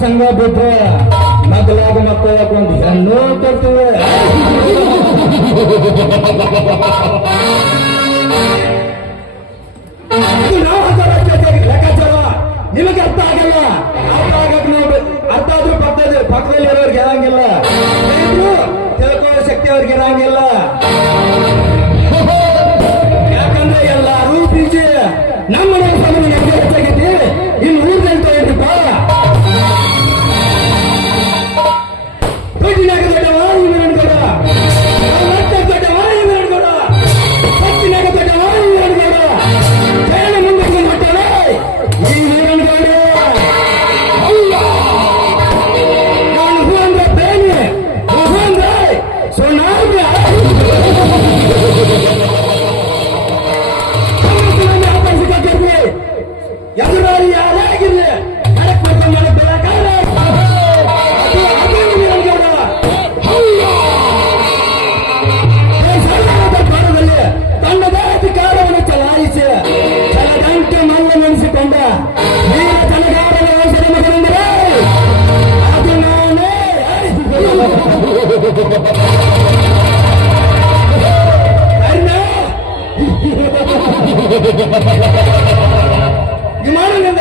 ಸಂಘ ಬಿಟ್ರೆ ಮಕ್ಕಳಾಗ ಮಕ್ಕಳಾಕೊಂದು ಹೆಣ್ಣು ಕೊಡ್ತೀವಿ. ಲೆಕ್ಕಾಚಾರ ನಿಮಗೆ ಅರ್ಥ ಆಗಲ್ಲ. ಅರ್ಥ ಆದ್ರೂ ಪಕ್ಕದಲ್ಲಿ ಇರೋರ್ಗೆ ಇರಂಗಿಲ್ಲ, ತಿಳ್ಕೋ ಶಕ್ತಿ ಅವ್ರಿಗೆ ಇರಂಗಿಲ್ಲ. ಯಾಕಂದ್ರೆ ಎಲ್ಲಾರು ಬೀಜಿ ನಮ್ಮ ಮನೆ ಸಮಯ ನಮಗೆ ಹೆಚ್ಚಾಗೈತಿ. ಇನ್ನು ಊರ್ನಲ್ಲಿ ತಗೊಂಡ್ರಿಪ್ಪ ದೊಡ್ಡಿನಾಗ ದೊಡ್ಡವ ಇವ್ ನಡ್ಗೋಡ, ದೊಡ್ಡವ ಇವ್ ನಡ್ಗೋಡ, ಸತ್ತಿನಾಗ ದೊಡ್ಡವ ಇವ್ ನಡ್ಗೋಡ, ಜಯನ ಮುಂದೆ ಮಾಡ್ತಾನೆ ಈ ನಡ್ಗೋಡ. ನಾನು ಹೂ ಅಂದ್ರೆ ಬೇನೆ, ಹೂ ಅಂದ್ರೆ ಸೊನ್ನಾಗ ಎದುರಾಳಿ ಯಾರೇ ಆಗಿರ್ಲಿ ಕರೆಕ್ಟ್ ಮಾಡ್ಕೊಂಡು ಮಾಡಕ್ ಬೆಳಕಾದ್ರೆ ತನ್ನದೇ ಅಧಿಕಾರವನ್ನು ಚಲಾಯಿಸಿ ಚಲದಂತೆ ಮಲ್ಲ ನೆನೆಸಿಕೊಂಡ ವೀರ ಜನಗಾರನ ವಂಶದ ಮಗನೆಂದರೆ ಅದು ನಾನೇ. ವಿಮಾನದಿಂದ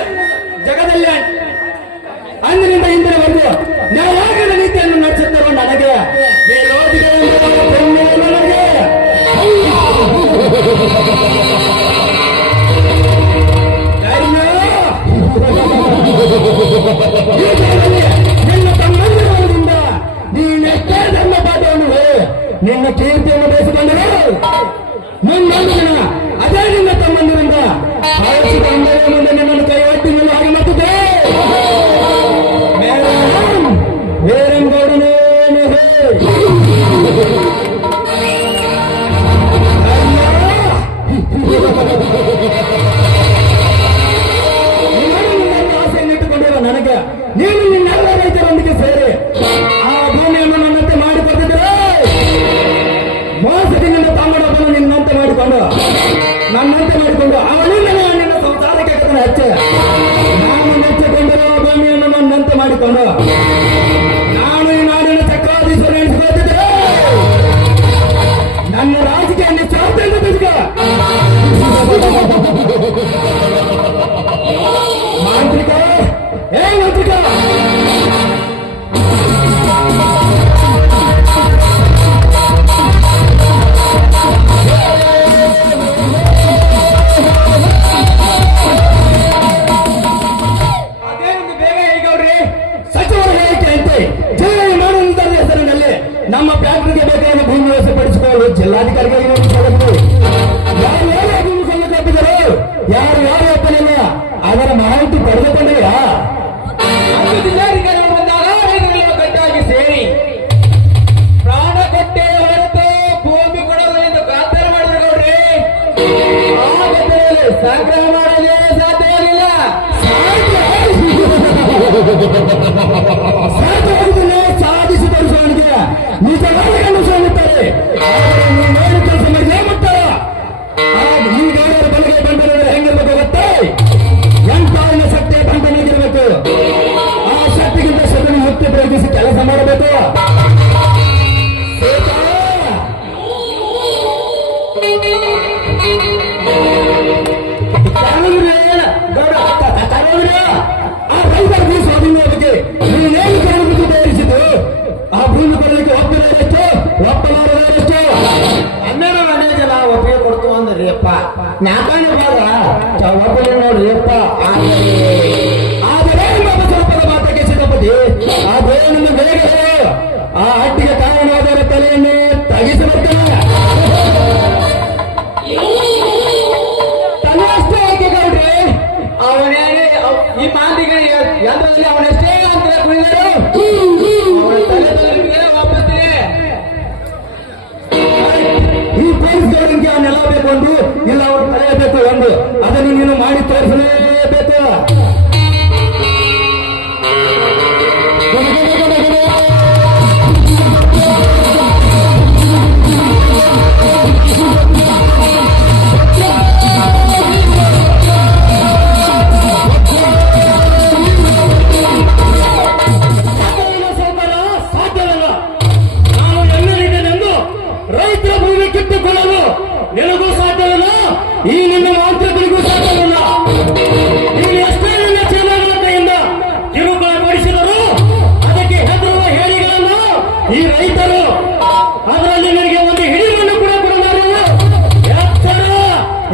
ಜಗದಲ್ಲಿ ಅಂದಿನಿಂದ ಇಂದಿನವರೆಗೂ ನ್ಯಾಯಾಗದ ನೀತಿಯನ್ನು ನಡೆಸುತ್ತಿರುವ ನನಗೆ ವಿರೋಧಿಗೆ ನನಗೆ ನಿನ್ನ ತಮ್ಮಂದಿರೋದ್ರಿಂದ ನೀನೆಷ್ಟೇ ಧರ್ಮ ಪಾಠವನ್ನು ನಿನ್ನ ಕೀರ್ತಿಯನ್ನು ಬೆಳೆಸಿಕೊಂಡರೆ ಮುಂದೊಂದು ದಿನ ಅದೇ ನಿನ್ನ ತಮ್ಮಂದಿರಿಂದ ಆರಿಸಿಕೊಂಡರೆ ಮುಂದೆ ನಿನ್ನನ್ನು ಕೈ ಒಟ್ಟಿ ಮೇಲೆ ಹಾಗೆ ಮಾಡುತ್ತದೆ. ವೇರಂಗೌಡನೇ ಆಸೆಯನ್ನಿಟ್ಟುಕೊಂಡಿರುವ ನನಗೆ ನೀನು ನಿನ್ನೆಲ್ಲ ರೈತರೊಂದಿಗೆ ಸೇರಿ ಆ ಭೂಮಿಯನ್ನು ನನ್ನಂತೆ ಮಾಡಿಕೊಟ್ಟಿದ್ರೆ ಮೋಸದಿಂದ ತಮ್ಮಡೊಬ್ಬನು ನನ್ನಂತೆ ಮಾಡಿಕೊಂಡು ಅವನಿಂದ ನಿನ್ನ ಸಂಸಾರಕ್ಕೆ ಹೆಚ್ಚೆ ನಾನು ನೆಚ್ಚಿಕೊಂಡಿರುವ ಭೂಮಿಯನ್ನು ನನ್ನಂತೆ ಮಾಡಿಕೊಂಡು ನಾನು ಈ ನಾಡಿನ ಚಕ್ರಾಧೀಶ್ವರ ಎನಿಸಿಕೊಳ್ಳುತ್ತಿದ್ದೆ. ನನ್ನ ರಾಜಕೀಯ ನಿಶ್ಚಾರ್ತೆಯಿಂದ ಬದುಕ ಮಾಂತ್ರಿಕ ಮಾಂತ್ರಿಕ ನಮ್ಮ ಫ್ಯಾಕ್ಟರಿಗೆ ಬೇಕಾದ ಭೂಮಿ ವ್ಯವಸ್ಥೆಪಡಿಸಿಕೊಳ್ಳಲು ಜಿಲ್ಲಾಧಿಕಾರಿಗಳಿಗೆ ಯಾರು ಯಾರು ಭೂಮಿ ಸಲ್ಲಕ್ಕೆ ಒಪ್ಪಿದರು, ಯಾರು ಯಾರು ಒಪ್ಪಲಿಲ್ಲ, ಅದರ ಮಾಹಿತಿ ಪಡೆದುಕೊಂಡೆಯಾ? ಜಿಲ್ಲಾಧಿಕಾರಿಗಳು ಬಂದಾಗ ರೈತರೆಲ್ಲ ಕಟ್ಟಾಗಿ ಸೇರಿ ಪ್ರಾಣ ಕೊಟ್ಟೆ ಹೊರತು ಭೂಮಿ ಕೊಡೋದ್ರಿಂದ ಖಾತರಿ ಮಾಡಿದ್ರು ನೋಡ್ರಿ. ಆ ಗದ್ದೆಯಲ್ಲಿ ಸಂಗ್ರಹ ಮಾಡಲು ಸಾಧ್ಯವಾಗಿಲ್ಲ. ಸಾಧ್ಯವಾಗುವುದಿಲ್ಲ. ಈ ರೈತರು ಅದರಲ್ಲಿ ನಿನಗೆ ಒಂದು ಹಿಡಿವನ್ನು ಕೂಡ ಕೊಡಲಾರು. ಎತ್ತರ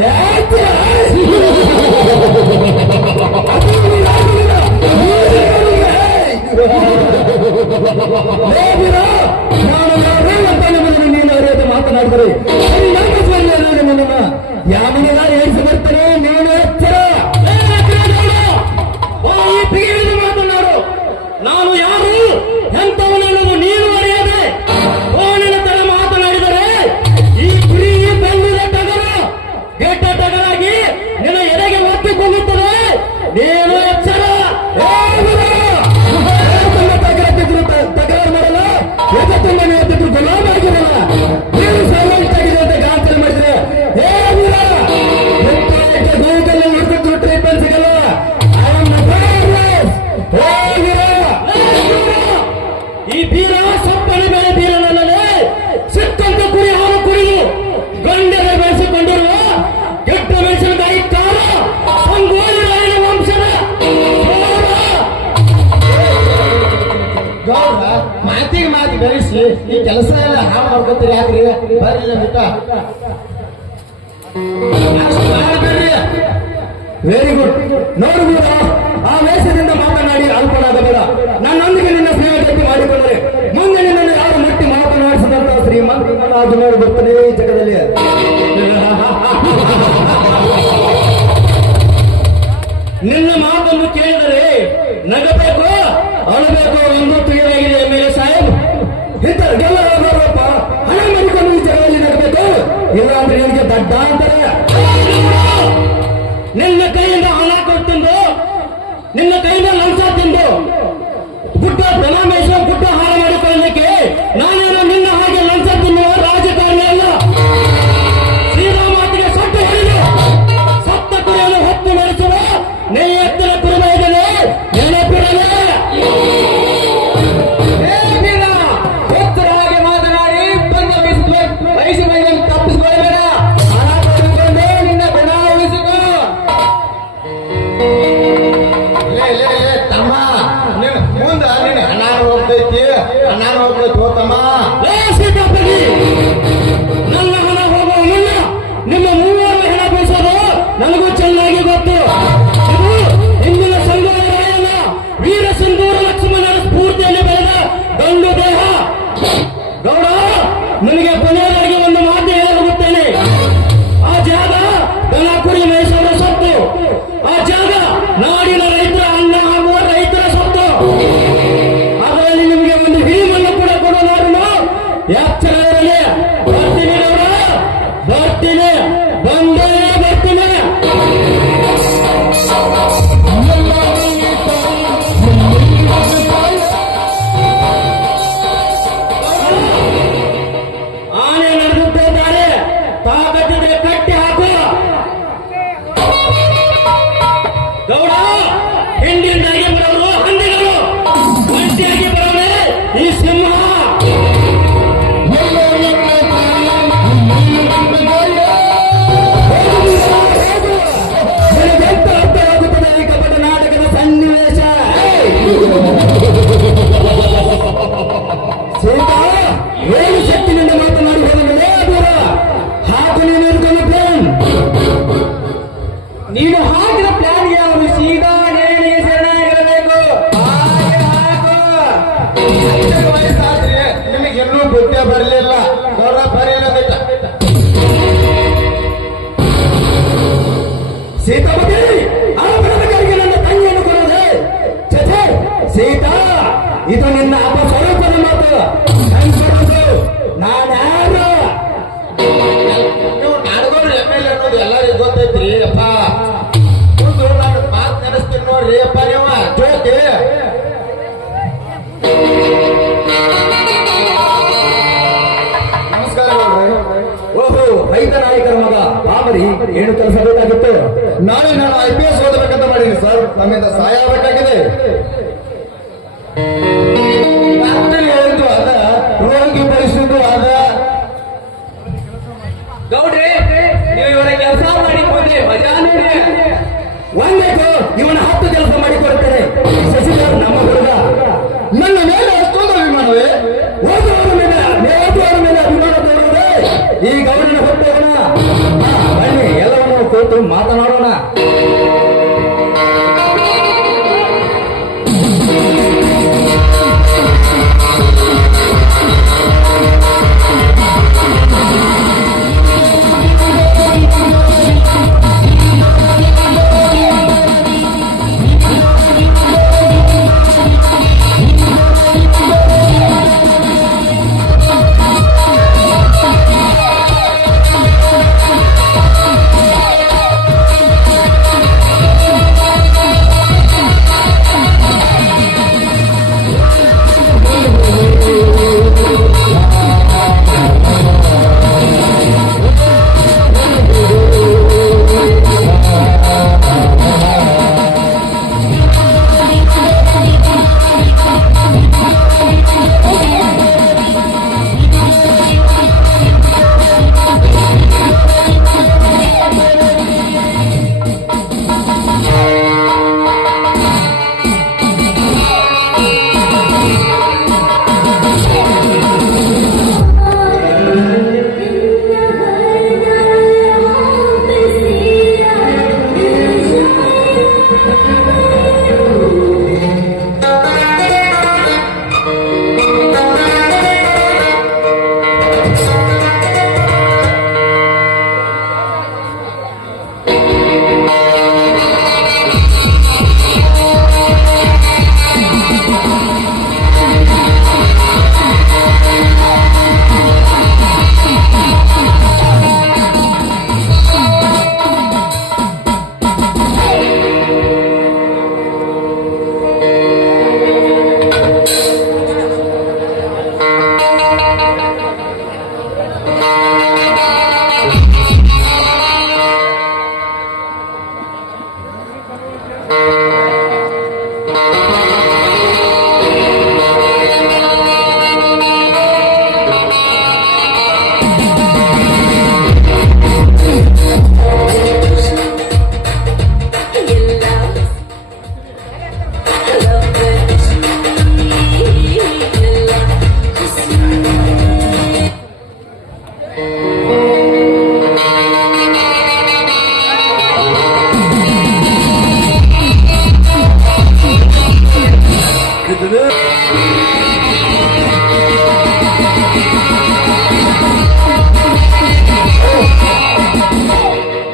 ಎತ್ತರ. ನಾನು ಯಾರೇ ಅಂತ ನೀನು ಅರಿಯದೆ ಮಾತನಾಡಿದರೆ ಯಾವನಿಗ ಏರಿಸಿ ಬರ್ತಾರೆ. ನೀನು ಎಚ್ಚರ ಮಾತನಾಡು. ನಾನು ಯಾರು ಎಂತವನನ್ನು ನೀನು ಅರಿಯದೆ ಫೋನಿನ ತರ ಮಾತನಾಡಿದರೆ ಈ ಕುರಿ ಬೆಲ್ಲದ ಟಗರ ಕೆಟ್ಟ ಟಗರಾಗಿ ನಿನ್ನ ಎಡೆಗೆ ಒತ್ತಿಕೊಳ್ಳುತ್ತದೆ. ನೀನು ಎಚ್ಚರ. ತಕರಾರು ಮಾಡಲ್ಲ, ಎದೆತುಂಬ ಎತ್ತಿದ್ರು ಗುಲಾಮ ಆಗಿರಲ್ಲ. ನೀನು ಸೈಲೆಂಟ್ ಆಗಿದೆ ಅಂತ ಗಾಂಚಲ್ ಮಾಡಿದ್ರೆ ಗೂಗಲ್ ಹಿಡಿದಿದ್ರು ಟ್ರೀಟ್ಮೆಂಟ್ ಸಿಗಲ್ಲ. ಈ ಬೀರ ಸೊಪ್ಪನೆ ಬೇರೆ ಬೀರನಲ್ಲೇ ಸಿಕ್ಕಂತ ಕುರಿ ಹಾಲು ಕುರಿದು ಗಂಡನ ಬೆಳೆಸಿಕೊಂಡಿರುವ ಕೆಟ್ಟ ಮೆಣಸಿನಕಾಯಿ ಕಾರ ಸಂಗೋಲಿನ ವಂಶದ ಗೌಡ ಮಾತಿಗೆ ಮಾತು ಬೆಳೆಸಿ ಈ ಕೆಲಸ ಎಲ್ಲ ಹಾಳು ಮಾಡ್ಕೊತೀರಿ. ಯಾಕ್ರಿ ಬರ್ರಿ ಬಿಟ್ಟ ಮಾಡ್ಬೇಡ್ರಿ. Very good. ನೋಡುವುದ ಆ ವೇಷದಿಂದ ಮಾತನಾಡಿ ಅಲ್ಪನಾಗಬೇಡ. ನನ್ನೊಂದಿಗೆ ನಿನ್ನ ಸ್ನೇಹಕ್ಕೆ ಮಾಡಿಕೊಂಡರೆ ಮುಂದೆ ನಿನ್ನನ್ನು ಯಾರು ಮಟ್ಟಿ ಮಾತನಾಡಿಸಿದಂತ ಶ್ರೀಮಂತ ಅದು ನೋಡಿ ಬರ್ತದೆ ಈ ಜಗದಲ್ಲಿ. ನಿನ್ನ ಮಾತನ್ನು ಕೇಳಿದರೆ ನಗಬೇಕು ಅಳಬೇಕು ಒಂದು ತಿಳಿಯಾಗಿದೆ. ಮೇಲೆ ಸಾಹೇಬ್ ಇಂಥವ್ರಿಗೆಲ್ಲ ಹೋಗೋರಪ್ಪ ಹಣ ಮಾಡಿಕೊಂಡು ಈ ಜಗದಲ್ಲಿ ನಗಬೇಕು. ಇಲ್ಲ ಅಂದ್ರೆ ನಿನಗೆ ದಡ್ಡ ಅಂತಾರೆ. ನಿನ್ನ ಕೈಯಿಂದ ಹಣ ಕೊಡ್ತಿಂದು, ನಿನ್ನ ಕೈಯಿಂದ ಲಂಚ ತಿಂದು ಗುಡ್ಡ ದನಾಮೇಶ ಗುಡ್ಡ ಹಾಳು ಮಾಡಿಕೊಳ್ಳಲಿಕ್ಕೆ ನಾನೇನು ನಿನ್ನ ಹಾಗೆ ಲಂಚ ತಿನ್ನುವ ರಾಜಕಾರಣಿ ಅಲ್ಲ. ಶ್ರೀರಾಮಾತಿಗೆ ಸೊಟ್ಟು ಹೊಡೆದು ಸತ್ತ ಕುರಿಯನ್ನು ಹೊತ್ತು ನಡೆಸುವ ನೆಯ್ಯತ್ತಿನ ಕುರುಬೈದನೆ ನೆನಪಿರಲೇ. ಹಾಗೆ ಮಾತನಾಡಿ ಬಂದ ವಯಸ್ಸು ಮೈದಲ್ಲಿ ತಪ್ಪಿಸಿಕೊಳ್ಳಬೇಡ. ಹಣ ಪಡೆದುಕೊಂಡು ನಿನ್ನ ಗುಣ ಉಳಿಸಿಕೊ. ತಮ್ಮ ಮುಂದ ನಿನ್ನ ಅನಾರ ಹೋಗ್ತೈತಿ, ಅನಾರ ಹೋಗ್ತೈತಿ ತಮ್ಮ. ನನ್ನ ಹಣ ಹೋಗುವ ಮುನ್ನ ನಿಮ್ಮ ಮೂವರು ಹಣ ಬೀಸೋದು ನನಗೂ ಚೆನ್ನಾಗಿ ಗೊತ್ತು. ಇದು ಇಂದಿನ ಸಂಗೊಳ್ಳಿರಾಯನ ವೀರ ಸಿಂಧೂರ ಲಕ್ಷ್ಮಣರ ಸ್ಫೂರ್ತಿಯಲ್ಲಿ ಬೆಳೆದ ಗಂಡು ದೇಹ. ಗೌಡ, ನನಗೆ ಕೊನೆಯದಾಗಿ ಒಂದು ಮಾತು ಹೇಳಿ ಹೋಗುತ್ತೇನೆ. ಆ ಜಾಗ ದನ ಕುರಿ ಮೇಯಿಸುವ ಸೊತ್ತು. ಆ ಜಾಗ ನಾಡಿನ ರೈತರ ಅನ್ನ ಆಗುವ ರೈತರ ಸೊತ್ತು. ಅದರಲ್ಲಿ ನಿಮಗೆ ಒಂದು ಹಿರಿಮನ್ನು ಕೂಡ ಕೊಡಲಾರನು. ಎಚ್ಚರ ಇರಲಿ. ಬರ್ತೀನಿ ಗೌಡ, ಬರ್ತೀನಿ, ಬಂದೇ ಬರ್ತೀನಿ. ಆನೆ ನಡೆದುತ್ತಿದ್ದಾರೆ. ತಾಕತ್ತಿದ್ರೆ ಕಟ್ಟಿ ಹಾಕು. ಗೌಡ, ಹಿಂಡಿಂದಾಗಿ ಬರೋರು ಹಂದಿಗಳು, ಒಂಟಿಯಾಗಿ ಬರೋರೆ ಈ ಸಿಂಹ. ನಿನಗೆಂತ ಅರ್ಥವಾಗುತ್ತದೆ ಈ ಕಪಟ ನಾಟಕದ ಸನ್ನಿವೇಶ? ಸೀತಾ, ಏನು ಶಕ್ತಿನಿಂದ ಮಾತನಾಡಿ ಹೋದರೆ ದೂರ ಹಾಕು. ನೀನು ಇರ್ಕೊಂಡು ಪ್ಲಾನ್. ನೀನು ಹಾಕಿದ ಪ್ಲಾನ್ಗೆ ಅವನು ಸೀದಾ ನೇಣಿಗೆ ಶರಣಾಗಿರಬೇಕು. ಹಾಗೆ ಹಾಕು. ವಯಸ್ಸಾದ್ರಿ ನಿಮಗೆಲ್ಲೂ ಬುದ್ಧಿ ಬರಲಿಲ್ಲ. ಗೌಡ ಬರಲಿಲ್ಲ. ಸೀತಾಪತಿ, ಆ ಬಡವರಿಗೆ ನನ್ನ ತಂಗಿಯನ್ನು ಕೊಡೋದೆ? ಛೇ, ಸೀತಾ, ಇದು ನಿನ್ನ ಅಪಸ್ವರೂಪದ ಮಾತು. ನಾನ್ಯಾರು? ನೀವು ನಾಡಗೌಡ್ರು MLA ಅನ್ನೋದು ಎಲ್ಲರಿಗೂ ಗೊತ್ತೈತ್ರಿ ಅಪ್ಪ. ಮುಂದೆ ನಾನು ಮಾತು ನಡೆಸ್ತೀನಿ ನೋಡ್ರಿ ಅಪ್ಪ. ನೀವು ಜೋತಿ ನಮಸ್ಕಾರ. ಓಹೋ, ರೈತ ನಾಯಕರ ಮಗ ಬಾಬರಿ, ಏನು ಕೆಲಸ ಬೇಕಾಗಿತ್ತು? ನಾಳೆ ನಾನು IPS ಓದಬೇಕಂತ ಮಾಡೀನಿ ಸರ್. ನಮ್ಮಿಂದ ಸಹಾಯ ಆಗಬೇಕಾಗಿದೆ. ಹೇಳಿದ್ದು ಅದ, ರೋಗಿ ಪರಿಸ್ಥಿತಿ ಅದ. ಗೌಡ್ರಿ, ನೀವು ಇವರ ಕೆಲಸ ಮಾಡಿ ಹೋದ್ರೆ ಮಜಾ ನೋಡಿ. ಒಂದೇಕು ಇವನ 10 ಕೆಲಸ ಮಾಡಿಕೊಡ್ತೇನೆ. ಶಶಿಧರ್ ನಮ್ಮ ಹುಡುಗ. ನನ್ನ ಮೇಲೆ ಅಷ್ಟೊಂದು ಅಭಿಮಾನವೇ? ಹೋಗುವ ಈ ಗೌಡನ ಹೊಟ್ಟೆಗೋಣ. ಬನ್ನಿ ಎಲ್ಲವನ್ನು ಕೂತು ಮಾತನಾಡೋಣ.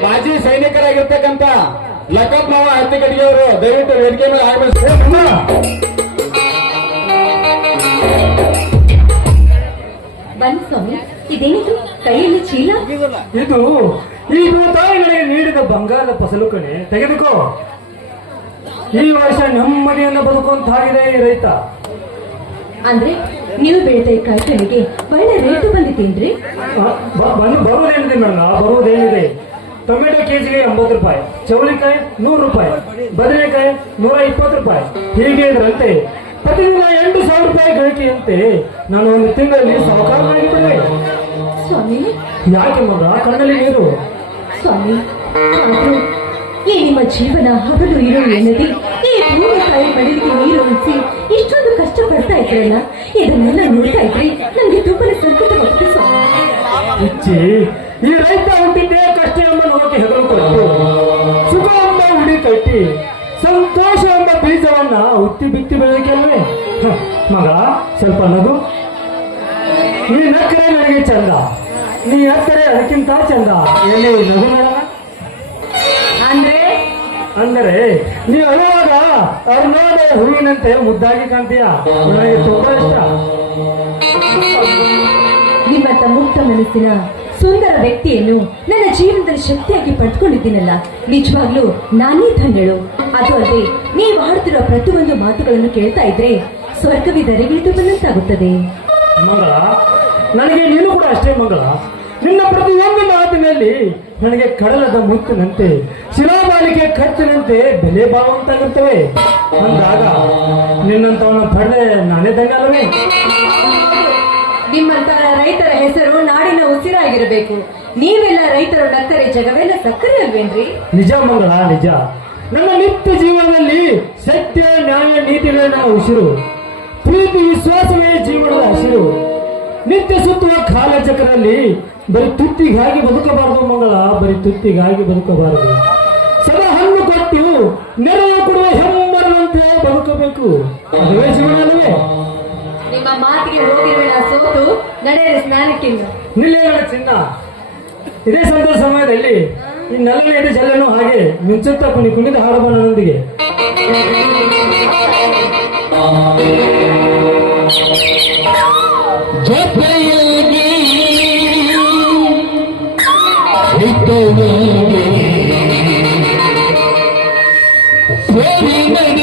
ಮಾಜಿ ಸೈನಿಕರಾಗಿರ್ತಕ್ಕಂಥ ಲಕ್ಕಪ್ಪ ಮಾವ ಹತ್ತಿಗಡಿಗೆ ಅವರು ದಯವಿಟ್ಟು ವೇದಿಕೆ ಮೇಲೆ ಆಗಬೇಕು. ಬನ್ನಿ ಸ್ವಾಮಿ, ಇದೇನಿದು ಕೈಯಲ್ಲಿ ಚೀಲ? ಇದು ಈ ಭೂತಾಯಿಗಳಿಗೆ ನೀಡಿದ ಬಂಗಾರದ ಫಸಲು ಕಣೆ, ತೆಗೆದುಕೋ. ಈ ವರ್ಷ ನೆಮ್ಮದಿಯನ್ನು ಬದುಕುವಂತಾಗಿದೆ ಈ ರೈತ. ಅಂದ್ರೆ ನೀವು ಬೆಳೆದ ಈ ಕಾಯಿಗಳಿಗೆ ಒಳ್ಳೆ ರೇಟು ಬಂದಿದ್ದೇನ್ರಿ? ಬರುವುದೇನಿದೆ ಮೇಡಮ್, ಬರುವುದೇನಿದೆ. ಟೊಮೆಟೊ ಕೆಜಿಗೆ 80 ರೂಪಾಯಿ, ಚೌಳಿಕಾಯಿ 100 ರೂಪಾಯಿ, ಬದನೆಕಾಯಿ 120 ರೂಪಾಯಿ. ಹೀಗೆ ಇದರಂತೆ ಪ್ರತಿದಿನ 8,000 ರೂಪಾಯಿ ಗಳಿಕೆಯಂತೆ ನಾನು ಒಂದು ತಿಂಗಳಲ್ಲಿ ಸಾಹುಕಾರನಾಗಿಬಿಡುವೆ. ಸ್ವಾಮಿ, ಯಾಕೆ ಮಗ ಕಣ್ಣಲ್ಲಿ ನೀರು? ಸ್ವಾಮಿ, ಆದ್ರೂ ಈ ನಿಮ್ಮ ಜೀವನ ಹಗಲು ಇರೋ ಎನ್ನದೆ ಈ ಭೂಮಿ ತಾಯಿ ಮಡಿಲಿಗೆ ನೀರು ಉಳಿಸಿ ಇಷ್ಟೊಂದು ಕಷ್ಟ ಪಡ್ತಾ ಇದ್ರಲ್ಲ, ಇದನ್ನೆಲ್ಲ ನೋಡ್ತಾ ಇದ್ರೆ ನಮ್ಗೆ ತುಂಬಾ ಸಂಕಟವಾಗುತ್ತೆ ಸ್ವಾಮಿ. ಹುಚ್ಚಿ, ಈ ರೈತ ಹುಟ್ಟಿದ್ದೇ ಕಷ್ಟ ಎಂಬ ನೋಕೆ ಹೆಗಲು ಕೊಟ್ಟು ಸುಖ ಎಂಬ ಹುಡಿ ಕಟ್ಟಿ ಸಂತೋಷ ಎಂಬ ಬೀಜವನ್ನ ಉತ್ತಿ ಬಿತ್ತಿ ಬೆಳಕಲ್ವೇ? ಮಗ ಸ್ವಲ್ಪ ನಗು. ನೀ ನಕ್ಕರೆ ನನಗೆ ಚಂದ, ನೀ ಹತ್ತರೆ ಅದಕ್ಕಿಂತ ಚಂದ. ಎಲ್ಲಿ ನಗು ಮೇಡಮ? ಅಂದರೆ ನೀ ಅಳುವಾಗ ಅರುಣೋದಯ ಹುರುವಿನಂತೆ ಮುದ್ದಾಗಿ ಕಾಣ್ತೀಯ. ನನಗೆ ತುಂಬಾ ಇಷ್ಟ. ನಿಮ್ಮಂತ ಮುಕ್ತ ಮನಸ್ಸಿನ ಸುಂದರ ವ್ಯಕ್ತಿಯನ್ನು ನನ್ನ ಜೀವನದಲ್ಲಿ ಶಕ್ತಿಯಾಗಿ ಪಡ್ಕೊಂಡಿದ್ದೀನಲ್ಲ, ನಿಜವಾಗ್ಲೂ ನಾನೇ ಧನ್ಯಳು. ಅದು ಅಲ್ಲದೆ ನೀವು ಆಡ್ತಿರೋ ಪ್ರತಿಯೊಂದು ಮಾತುಗಳನ್ನು ಕೇಳ್ತಾ ಇದ್ರೆ ಸ್ವರ್ಗವಿದರಿಗಿಳಿದು ಬಂದಂತಾಗುತ್ತದೆ. ಮಂಗಳ, ನನಗೆ ನೀನು ಕೂಡ ಅಷ್ಟೇ ಮಂಗಳ. ನಿನ್ನ ಪ್ರತಿಯೊಂದು ಮಾತಿನಲ್ಲಿ ನನಗೆ ಕಡಲದ ಮುತ್ತಿನಂತೆ, ಶಿಲಾಬಾಲಿಕೆ ಖರ್ಚಿನಂತೆ ಬೆಲೆ ಬಾಳುವಂತಾಗುತ್ತವೆ. ಅಂದಾಗ ನಿನ್ನಂತವನ್ನ ಪಡೆದೆ ನಾನೇ ಧನ್ಯ ಅಲ್ಲವೇ? ನಿಮ್ಮಂತ ರೈತರ ಹೆಸರು ನಾಡಿನ ಉಸಿರಾಗಿರಬೇಕು. ನೀವೆಲ್ಲ ರೈತರು ನಕ್ಕರೆ ಜಗವೆಲ್ಲ ಸಕ್ಕರೆ ಅಲ್ವೇನ್ರಿ? ನಿಜ ಮಂಗಳ, ನಿಜ. ನಮ್ಮ ನಿತ್ಯ ಜೀವನದಲ್ಲಿ ಸತ್ಯ, ನ್ಯಾಯ, ನೀತಿಗಳೇ ನಮ್ಮ ಉಸಿರು. ಪ್ರೀತಿ, ವಿಶ್ವಾಸವೇ ಜೀವನದ ಹಸಿರು. ನಿತ್ಯ ಸುತ್ತುವ ಕಾಲ ಚಕ್ರಲ್ಲಿ ಬರೀ ತುತ್ತಿಗಾಗಿ ಬದುಕಬಾರದು ಮಂಗಳ, ಬರೀ ತುತ್ತಿಗಾಗಿ ಬದುಕಬಾರದು. ಸದಾ ಹಣ್ಣು ಕೊಟ್ಟು ನೆರವು ಕೊಡುವ ಹೆಮ್ಮರದಂತೆ ಬದುಕಬೇಕು. ಅದುವೇ ಜೀವನ ಅಲ್ಲವೇ? ನಿಮ್ಮ ಮಾತಿಗೆ ಹೋಗಿರುವೆ ಸೋತು ನಡೆಯಲು ಸ್ನಾನಕ್ಕಿಲ್ಲ. ನಿಲ್ಲೇನ ಚಿನ್ನ, ಇದೇ ಸಂತೋಷ ಸಮಯದಲ್ಲಿ ಈ ನಲ್ಲನೆ ಇದೆ ಜಲ್ಲನು ಹಾಗೆ ಮಿಂಚುತ್ತಾ ಕುಣಿದು ಹಾಡಬ ನನ್ನೊಂದಿಗೆ. ಜೊತೆಯಾಗಿ ಸೇರಿ ನಡೆದ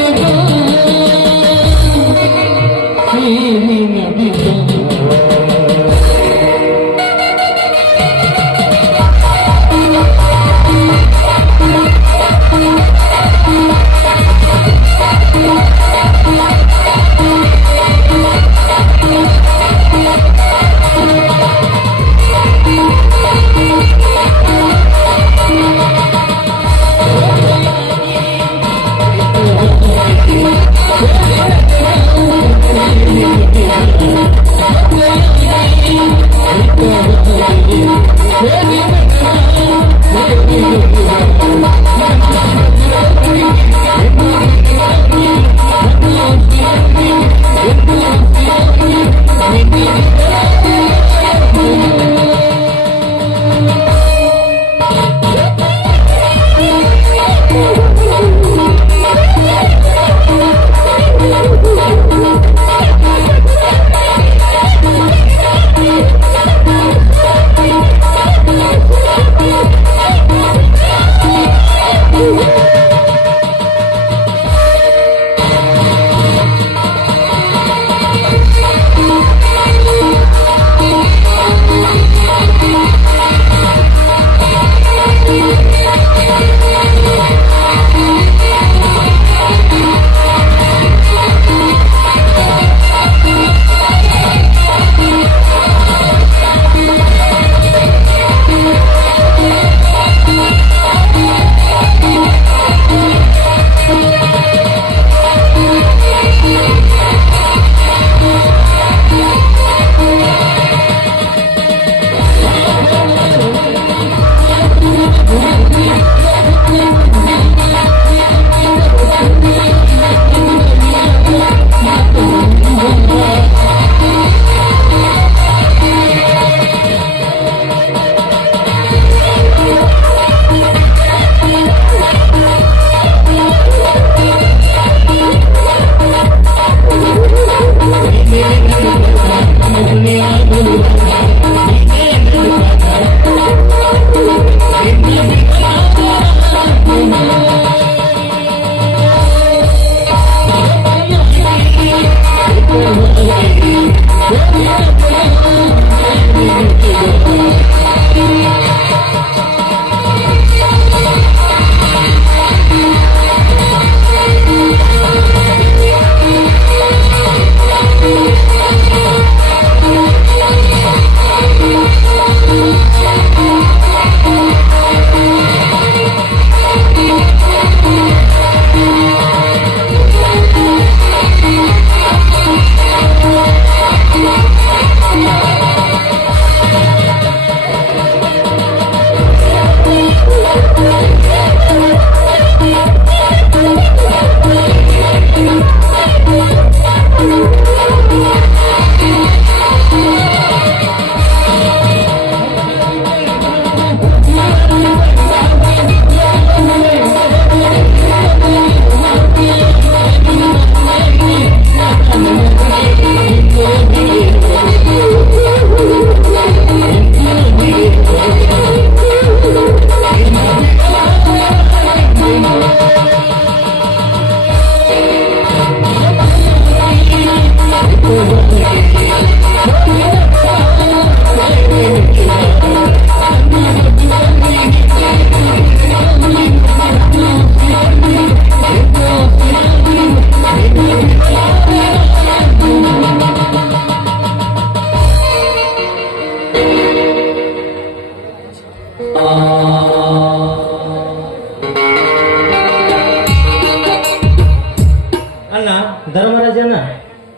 ಧರ್ಮರಾಜನ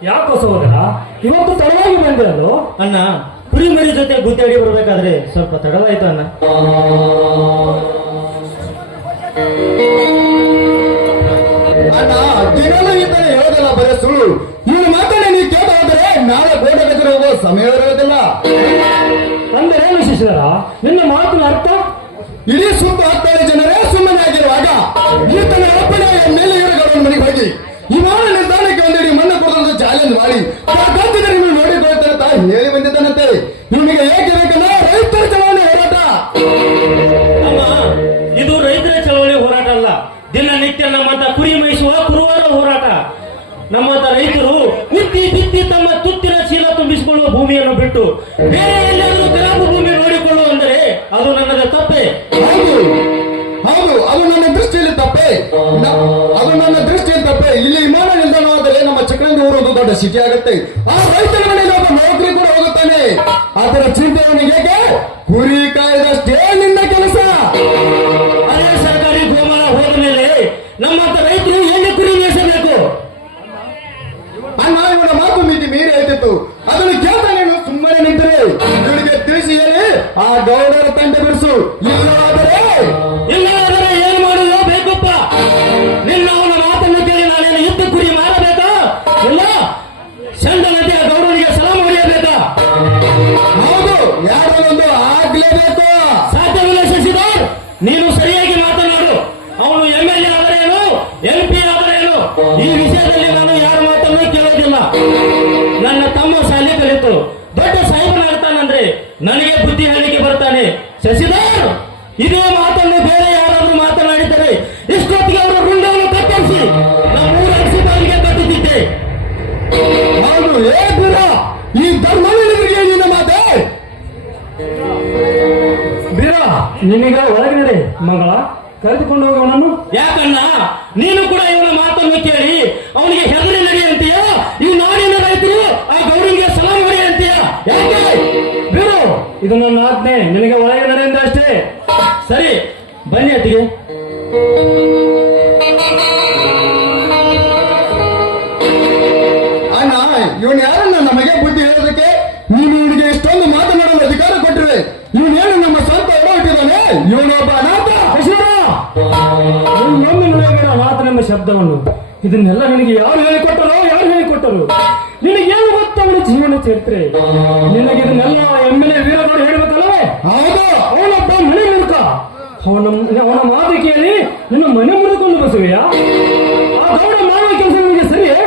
ಯಾಕೋ ಸಹೋದರ ಇವತ್ತು ತಡವಾಗಿ ಬಂದಿರಲು? ಅಣ್ಣ, ಕುರಿಮರಿ ಜೊತೆ ಗುದ್ದಾಡಿ ಬರ್ಬೇಕಾದ್ರೆ ಸ್ವಲ್ಪ ತಡವಾಯ್ತು ಅಣ್ಣ. ಅಣ್ಣ ದಿನಲೂ ಈತನ ಹೇಳೋದಲ್ಲ ಬರೀ ಸುಳ್ಳು. ಇವನು ಮಾತನ್ನ ನೀವು ಕೇಳ ಹೋದರೆ ನಾಳೆ ಗೋಡೆ ಗಜರು ಹೋಗೋ ಸಮಯ ಇರೋದಿಲ್ಲ. ಅಂದ್ರೆ ಏನು ಶಿಷ್ಯರ ನಿನ್ನ ಮಾತಿನ ಅರ್ಥ? ಇಡೀ ಸುತ್ತ 10 ಜನರೇ ಸುಮ್ಮನೆ ಆಗಿರುವಾಗ ಈತನ ಒಬ್ಬನೇ ಮೇಲೆ ಇವರುಗಳ ಮನೆಗೆ ಹೋಗಿ ವಿಮಾನ ನಿಲ್ದಾಣಕ್ಕೆ ಒಂದಿಡಿ ಮಣ್ಣು ಕೊಡೋದು ಚಾಲೆಂಜ್ ಮಾಡಿ ನೀವು ನೋಡಿಕೊಳ್ತಾರೆ ತಾ ಹೇಳಿ ಬಂದಿದ್ದಾನಂತೆ. ನಿಮಗೆ ಏಕೆ ಬೇಕಂದ್ರೆ ರೈತರ ಚಳವಳಿ ಹೋರಾಟ. ಅಮ್ಮ, ಇದು ರೈತರ ಚಳವಳಿ ಹೋರಾಟ ಅಲ್ಲ, ದಿನನಿತ್ಯ ನಮ್ಮಂತ ಕುರಿ ಮೇಯಿಸುವ ಕುರುವರ ಹೋರಾಟ. ನಮ್ಮಂತ ರೈತರು ಕುತ್ತಿ ಬಿತ್ತಿ ತಮ್ಮ ತುತ್ತಿನ ಚೀಲ ತುಂಬಿಸಿಕೊಳ್ಳುವ ಭೂಮಿಯನ್ನು ಬಿಟ್ಟು ಬೇರೆ ಎಲ್ಲಾದರೂ ಖರಾಬು ಭೂಮಿ ನೋಡಿಕೊಳ್ಳುವ ಅಂದರೆ ಅದು ನನ್ನದೇ ತಪ್ಪೆ. ಹೌದು ಹೌದು, ಅದು ನನ್ನ ದೃಷ್ಟಿಯಲ್ಲಿ ತಪ್ಪೆ. ಅದು ನನ್ನ ದೃಷ್ಟಿಯಲ್ಲಿ ತಪ್ಪೆ. ಇಲ್ಲಿ ವಿಮಾನ ನಿಲ್ದಾಣವಾದರೆ ನಮ್ಮ ಚಿಕ್ಕರಂಗಿ ಊರು ಒಂದು ದೊಡ್ಡ ಸಿಟಿ ಆಗುತ್ತೆ. ಆ ರೈತರ ಮನೆಯಲ್ಲಿ ಒಬ್ಬ ನೌಕರಿ ಕೂಡ ಹೋಗುತ್ತಾನೆ. ಅದರ ಚಿಂತೆ ಅವನಿಗೆ ಕುರಿ ಕಾಯ್ದಷ್ಟೇ ನಿನ್ನ ಕೆಲಸ. ಅದೇ ಸರ್ಕಾರಿ ಗೋಮಾಳ ಹೋದ ಮೇಲೆ ನಮ್ಮಂತ ರೈತರು ಎಲ್ಲಿ ಕುರಿ ಮೇಯಿಸಬೇಕು? ಅಣ್ಣ ಇವನ ಮಾತು ಮಿತಿ ಮೀರಿ ಆಯ್ತಿತ್ತು. ಅದನ್ನು ಕೇಳ್ತಾ ನೀನು ಸುಮ್ಮನೆ ನಿಂತರೆ ಇವನಿಗೆ ತಿಳಿಸಿ ಹೇಳಿ ಆ ಗೌಡರ ತಂಡ ಬಿಡಿಸು. ಇಲ್ಲವಾದರೆ ಏನು ಮಾಡುವುದು ಬೇಕಪ್ಪ? ನಿನ್ನ ಅವನ ಮಾತನ್ನು ಕೇಳಿ ನಾನೇನು ಇದ್ದು ಕುರಿ ಮಾರಬೇಕಾ? ಇಲ್ಲ ಚಂದನತೆ ಗೌಡನಿಗೆ ಸಲಾಮ ಹೊಡೆಯಬೇಕಾ? ಹೌದು, ಯಾರೋ ಒಂದು ಆಗ್ಲೇಬೇಕು. ಸಾಧ್ಯವಿಲ್ಲ ಶಶಿಧರ್, ನೀನು ಸರಿಯಾಗಿ ಮಾತನಾಡು. ಅವನು MLA ಆದರೇನು MP ಆದರೇನು ಈ ವಿಷಯದಲ್ಲಿ ನಾನು ಯಾರ ಮಾತನ್ನು ಕೇಳೋದಿಲ್ಲ. ನನ್ನ ತಮ್ಮ ಶಾಲೆ ಕಲಿತು ದೊಡ್ಡ ಸಾಹೇಬನಾಗ್ತಾನಂದ್ರೆ ನನಗೆ ಬುದ್ಧಿ ಹೇಳಲಿಕ್ಕೆ ಬರ್ತಾನೆ. ಶಶಿಧರ್, ಇದೇ ಮಾತನ್ನು ಬೇರೆ ಯಾರಾದ್ರೂ ಮಾತನಾಡಿದರೆ ಇಷ್ಟೊತ್ತಿಗೆ ಅವರ ರುಂಡವನ್ನು ಕತ್ತರಿಸಿ ನಮ್ಮೂರ ಅಕ್ಷಿಬಾವಿಗೆ ಕಟ್ಟುತ್ತಿದ್ದೆ. ಹೌದು, ಏ ಗುರ, ಈ ಧರ್ಮಗಳಿಗೆ ನಿನ್ನ ಮಾತೆ. ಬೀರ, ನಿನಗ ಒಳಗೆ ನಡೆ ಮಗಳ, ಕರೆದುಕೊಂಡು ಹೋಗೋಣನು. ಯಾಕಣ್ಣ, ನೀನು ಕೂಡ ಇವನ ಮಾತನ್ನು ಕೇಳಿ ಅವನಿಗೆ ಹೆದರಿ ನಡಿ ಅಂತೀಯ? ಈ ನಾಡಿನ ರೈತರು ಆ ಗೌರಿಗೆ ಸಲಾಂ ಹೊಡಿ ಅಂತೀಯ? ಯಾಕೆ? ಬೀರು, ಇದು ನನ್ನ ಆಜ್ಞೆ, ನಿನಗೆ ಒಳಗೆ ನಡೆಯಿಂದ ಅಷ್ಟೇ. ಸರಿ, ಬನ್ನಿ ಅತ್ತಿಗೆ. ಅಣ್ಣ, ಇವನ್ ಯಾರನ್ನ ನಮಗೆ ಬುದ್ಧಿ ಹೇಳೋದಕ್ಕೆ? ನೀನು ಇವನಿಗೆ ಇಷ್ಟೊಂದು ಮಾತನಾಡಲು ಅಧಿಕಾರ ಕೊಟ್ಟಿವೆ. ಇವನೇನು ನಮ್ಮ ಸ್ವಂತ ಹೊರಟಿದ್ದಾನೆ? ಇವನೊಬ್ಬ ಅನಾಥ. ಇನ್ನೊಮ್ಮೆ ನುಡಿಯಬೇಡ ಅನಾಥನೆಂಬ ಶಬ್ದವನ್ನು. ಇದನ್ನೆಲ್ಲ ನಿನಗೆ ಯಾರು ಹೇಳಿಕೊಟ್ಟರು? ನಿನಗೇನು ಗೊತ್ತವನ ಜೀವನ ಚರಿತ್ರೆ? ನಿನಗೆ ಇದನ್ನೆಲ್ಲ MLA ವೀರಗೌಡ ಹೇಳಬೇಕಲ್ಲವೇ? ಹೌದು, ಅವನೊಬ್ಬ ಮನೆ ಮುರುಕ. ಅವನ ಮಾತು ಕೇಳಿ ನಿನ್ನ ಮನೆ ಮುರಿದುಕೊಂಡು ಬಸುವೆಯಾ? ಆ ಗೌಡ ಮಾಡುವ ಕೆಲಸ ನಿಮಗೆ ಸರಿಯೇ?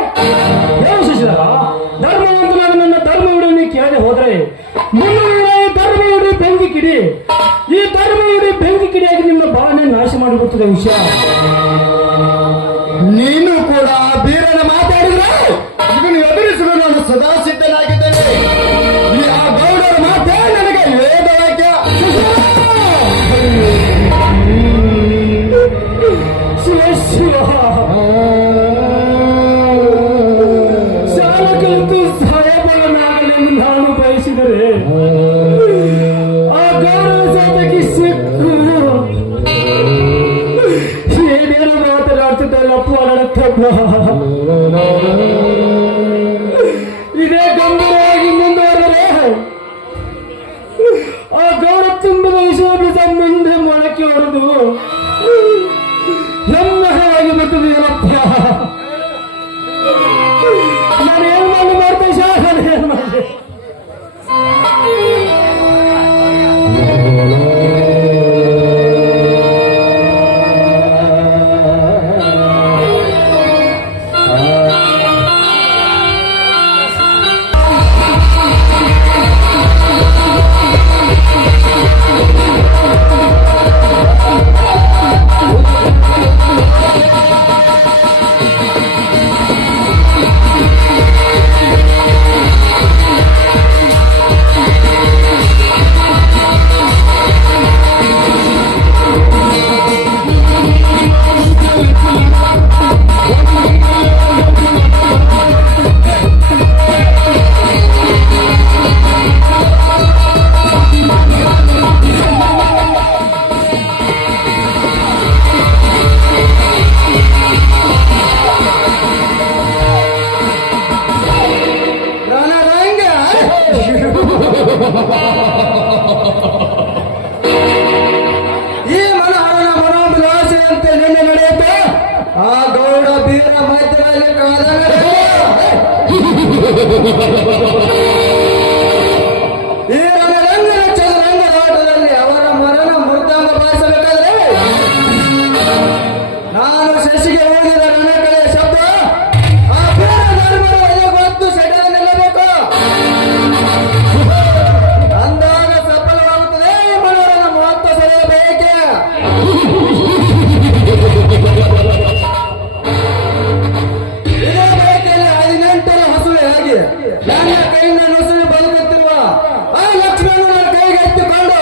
ಏನು ಶಿಶಿರ, ಧರ್ಮವಂತನಾದ ನನ್ನ ಧರ್ಮವಿಡಿ ಕೇಳದೆ ಹೋದ್ರೆ ನಿನ್ನ ಧರ್ಮವಿಡಿ ಬೆಂಕಿ ಕಿಡಿ. ಈ ಧರ್ಮವಿಡಿ ಬೆಂಕಿ ಕಿಡಿಯಾಗಿ ನಿಮ್ಮ ಬಾಳನೆ ನಾಶ ಮಾಡಿಬಿಡ್ತದೆ ವಿಷಯ. ನೀನು ಕೂಡ ಬೀರನ ಮಾತಾಡಿದ್ರೆ ಇದನ್ನು ಎದುರಿಸಲು ನಾನು ಸದಾ ಸಿದ್ಧನಾಗಿದ್ದೇನೆ. ಈ ಆ ಗೌಡರ ಮಾತೇ ನನಗೆ ವೇದ ವಾಕ್ಯ. ಶಾಲ ಕಲಿತು ಸಾಯಬಲ್ಲನಾಗಲೆಂದು ನಾನು ಬಯಸಿದರೆ ಆ ಗೌರವ ಜಾತಕ್ಕೆ ಸಿಕ್ಕು ಏನೇನು ಮಾತನಾಡ್ತಿದ್ದಲ್ಲಪ್ಪ ನಡತ್ತಪ್ಪ. ಇದೇ ಗಂಭೀರವಾಗಿ ಮುಂದುವರೆದರೆ ಆ ಗೌರವ ತುಂಬಿದ ವಿಷಯ ಮುಂದೆ ಮೊಳಕೆ ಹೊಡೆದು ಹೆಮ್ಮೆಯಾಗಿ ಬರ್ತದೆ ಏನಪ್ಪ. ನಾನು ಏನು ಮಾಡ್ತೇನೆ ಶಾಸ, ಏನು ಮಾಡಿದೆ? ಈ ಮನೋಹರನ ಮನೋಭಿಲಾಷೆಯಂತೆ ನಿನ್ನೆ ನಡೆಯುತ್ತೆ ಆ ಗೌಡ ಬೀರ ಮಧ್ಯದಲ್ಲಿ ಕಾದಂಗಲೇ ಈ ರಣರಂಗನ ಚದುರಂಗದಾಟದಲ್ಲಿ ಅವರ ಮರಣ ಮೃದಂಗ ಬಾರಿಸಬೇಕಾದ್ರೆ ನಾನು ಶಶಿಗೆ ಹೋಗಿದ ರಣಕಳೆಯ ಶಬ್ದ ಆ ಬೀರ ಧರ್ಮದ ಗೊತ್ತು ಸೆಟದ ನಿಲ್ಲಬೇಕು ಅಂದಾಗ ಸಫಲವಾಗುತ್ತದೆ ಮನೋರನ ಮಹತ್ವ ಸರಿಯ ಬಯಕೆ ಇದೇ ಬಯಕೆಯಲ್ಲಿ 18ರ ಹಸುವೆ ಆಗಿ ನನ್ನ ಕೈಯಿಂದ ನುಸುಳಿ ಬದುಕುತ್ತಿರುವ ಆ ಲಕ್ಷ್ಮಣನ ಕೈಗೆ ಎತ್ತಿಕೊಂಡು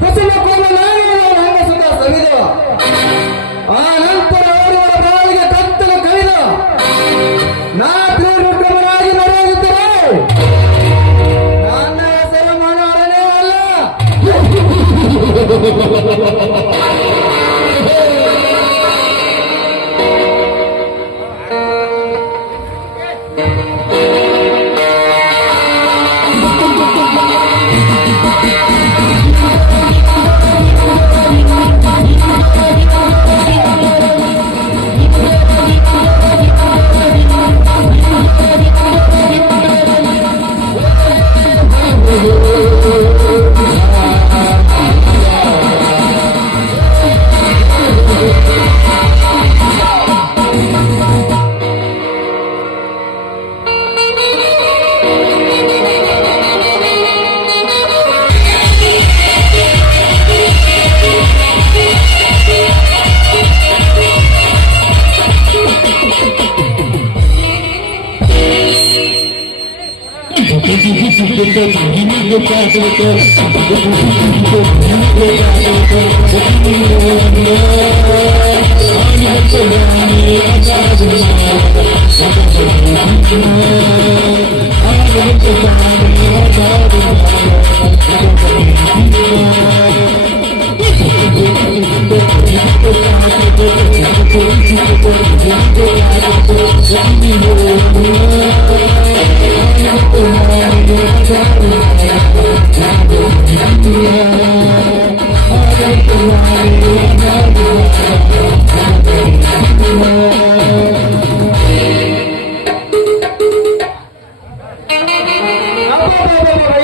ಕುಸುಮ ಕೋಮಲಾಗಿ ಹೆಂಗಸುತ್ತ ಸವಿದು ಆ ನಂತರ ಅವರವರ ಬಾಳಿಗೆ ಕತ್ತಲು ಕೈದು ನಾ ತ್ರಿವಿಕ್ರಮನಾಗಿ ನಡೆಯುತ್ತಿದ್ದರೆ ನನ್ನ ಹೆಸರು ಮನೋಹರನೇ ಅಲ್ಲ.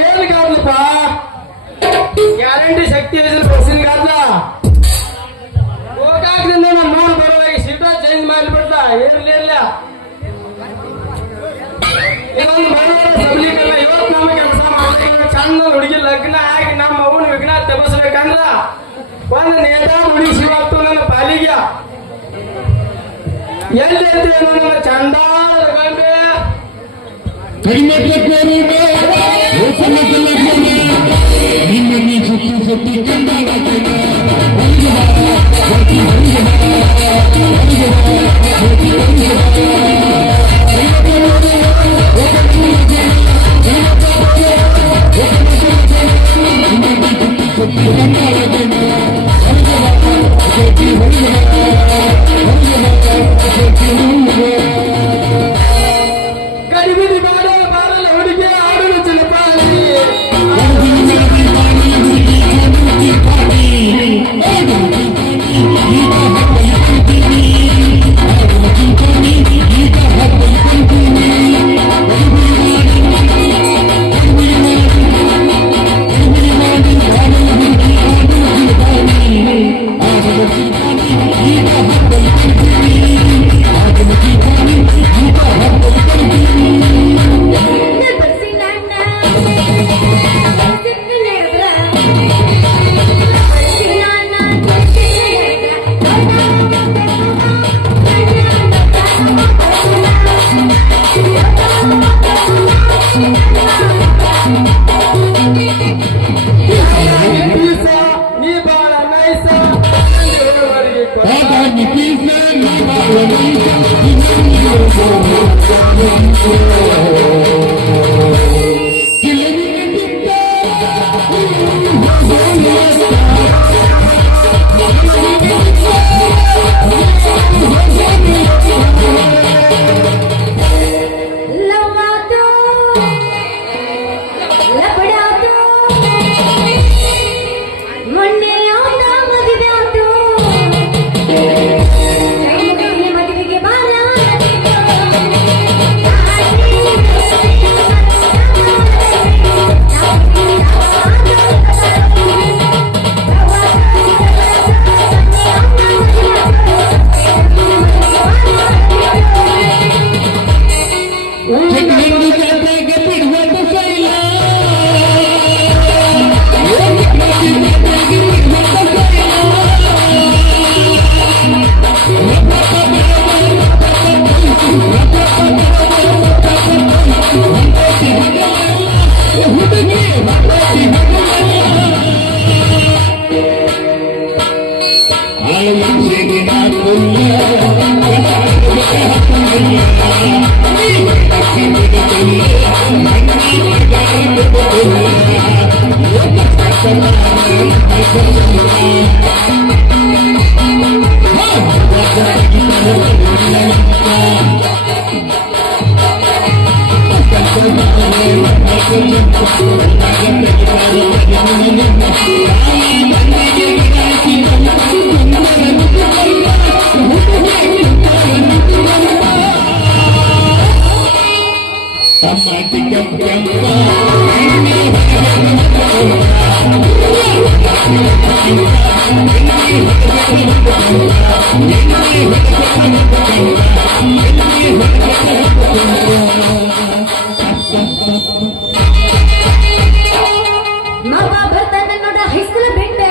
ಏನಿಗಾದ್ಲಪ್ಪ ಗ್ಯಾರಂಟಿ ಶಕ್ತಿ ಬಸ್ಸಿನಗಾದ್ಲ ಗೋಕಾಕದಿಂದ ನಮ್ಮ ಮೂರು ಬರುವಾಗ ಸೀಟಾ ಚೇಂಜ್ ಮಾಡಿಬಿಡ್ತಾ ಏನಿಲ್ಲ ಇದೊಂದು ಬರುವಾಗ ಸಬಲೀಕರಣ ಇವತ್ತು ನಮ್ಮ ಕೆಲಸ ಮಾಡ್ಬೇಕಂದ್ರೆ ಚಂದ ಹುಡುಗಿ ಲಗ್ನ ಆಗಿ ನಮ್ಮ ಅವನು ವಿಘ್ನ ತಪ್ಪಿಸ್ಬೇಕಂದ್ರ ಒಂದು ನೇತಾ ಹುಡುಗಿ ಶಿವತ್ತು ನನ್ನ ಪಾಲಿಗೆ ಎಲ್ಲಿ ಐತಿ ನಮ್ಮ ಚಂದಾಳ ಗಂಡೆ ಗಡಿಬಿಡಿ ಮಾಡಲು ಬಾರಲ್ಲ ಹುಡುಗಿ ಆಡಲು ಚಲಪಾಲಿ Thank you. ಮಗ ಬರ್ತಾನೆ ನೋಡ ಹೈಸ್ಕೂಲ್ ಬಿಟ್ಟೆ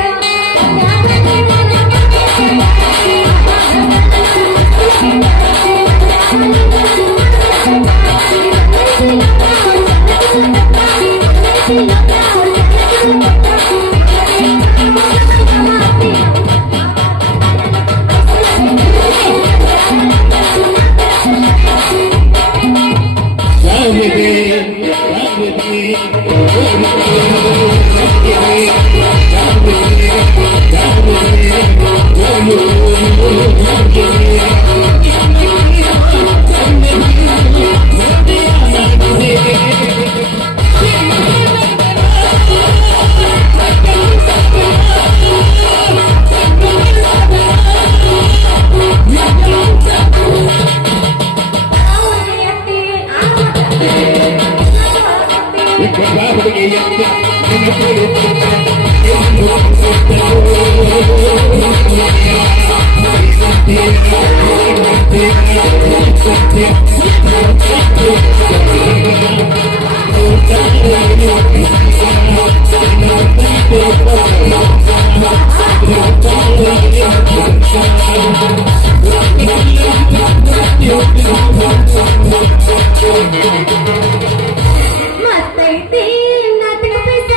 ಮತ್ತೈತಿ ನಾಟಕ ಪೈಸ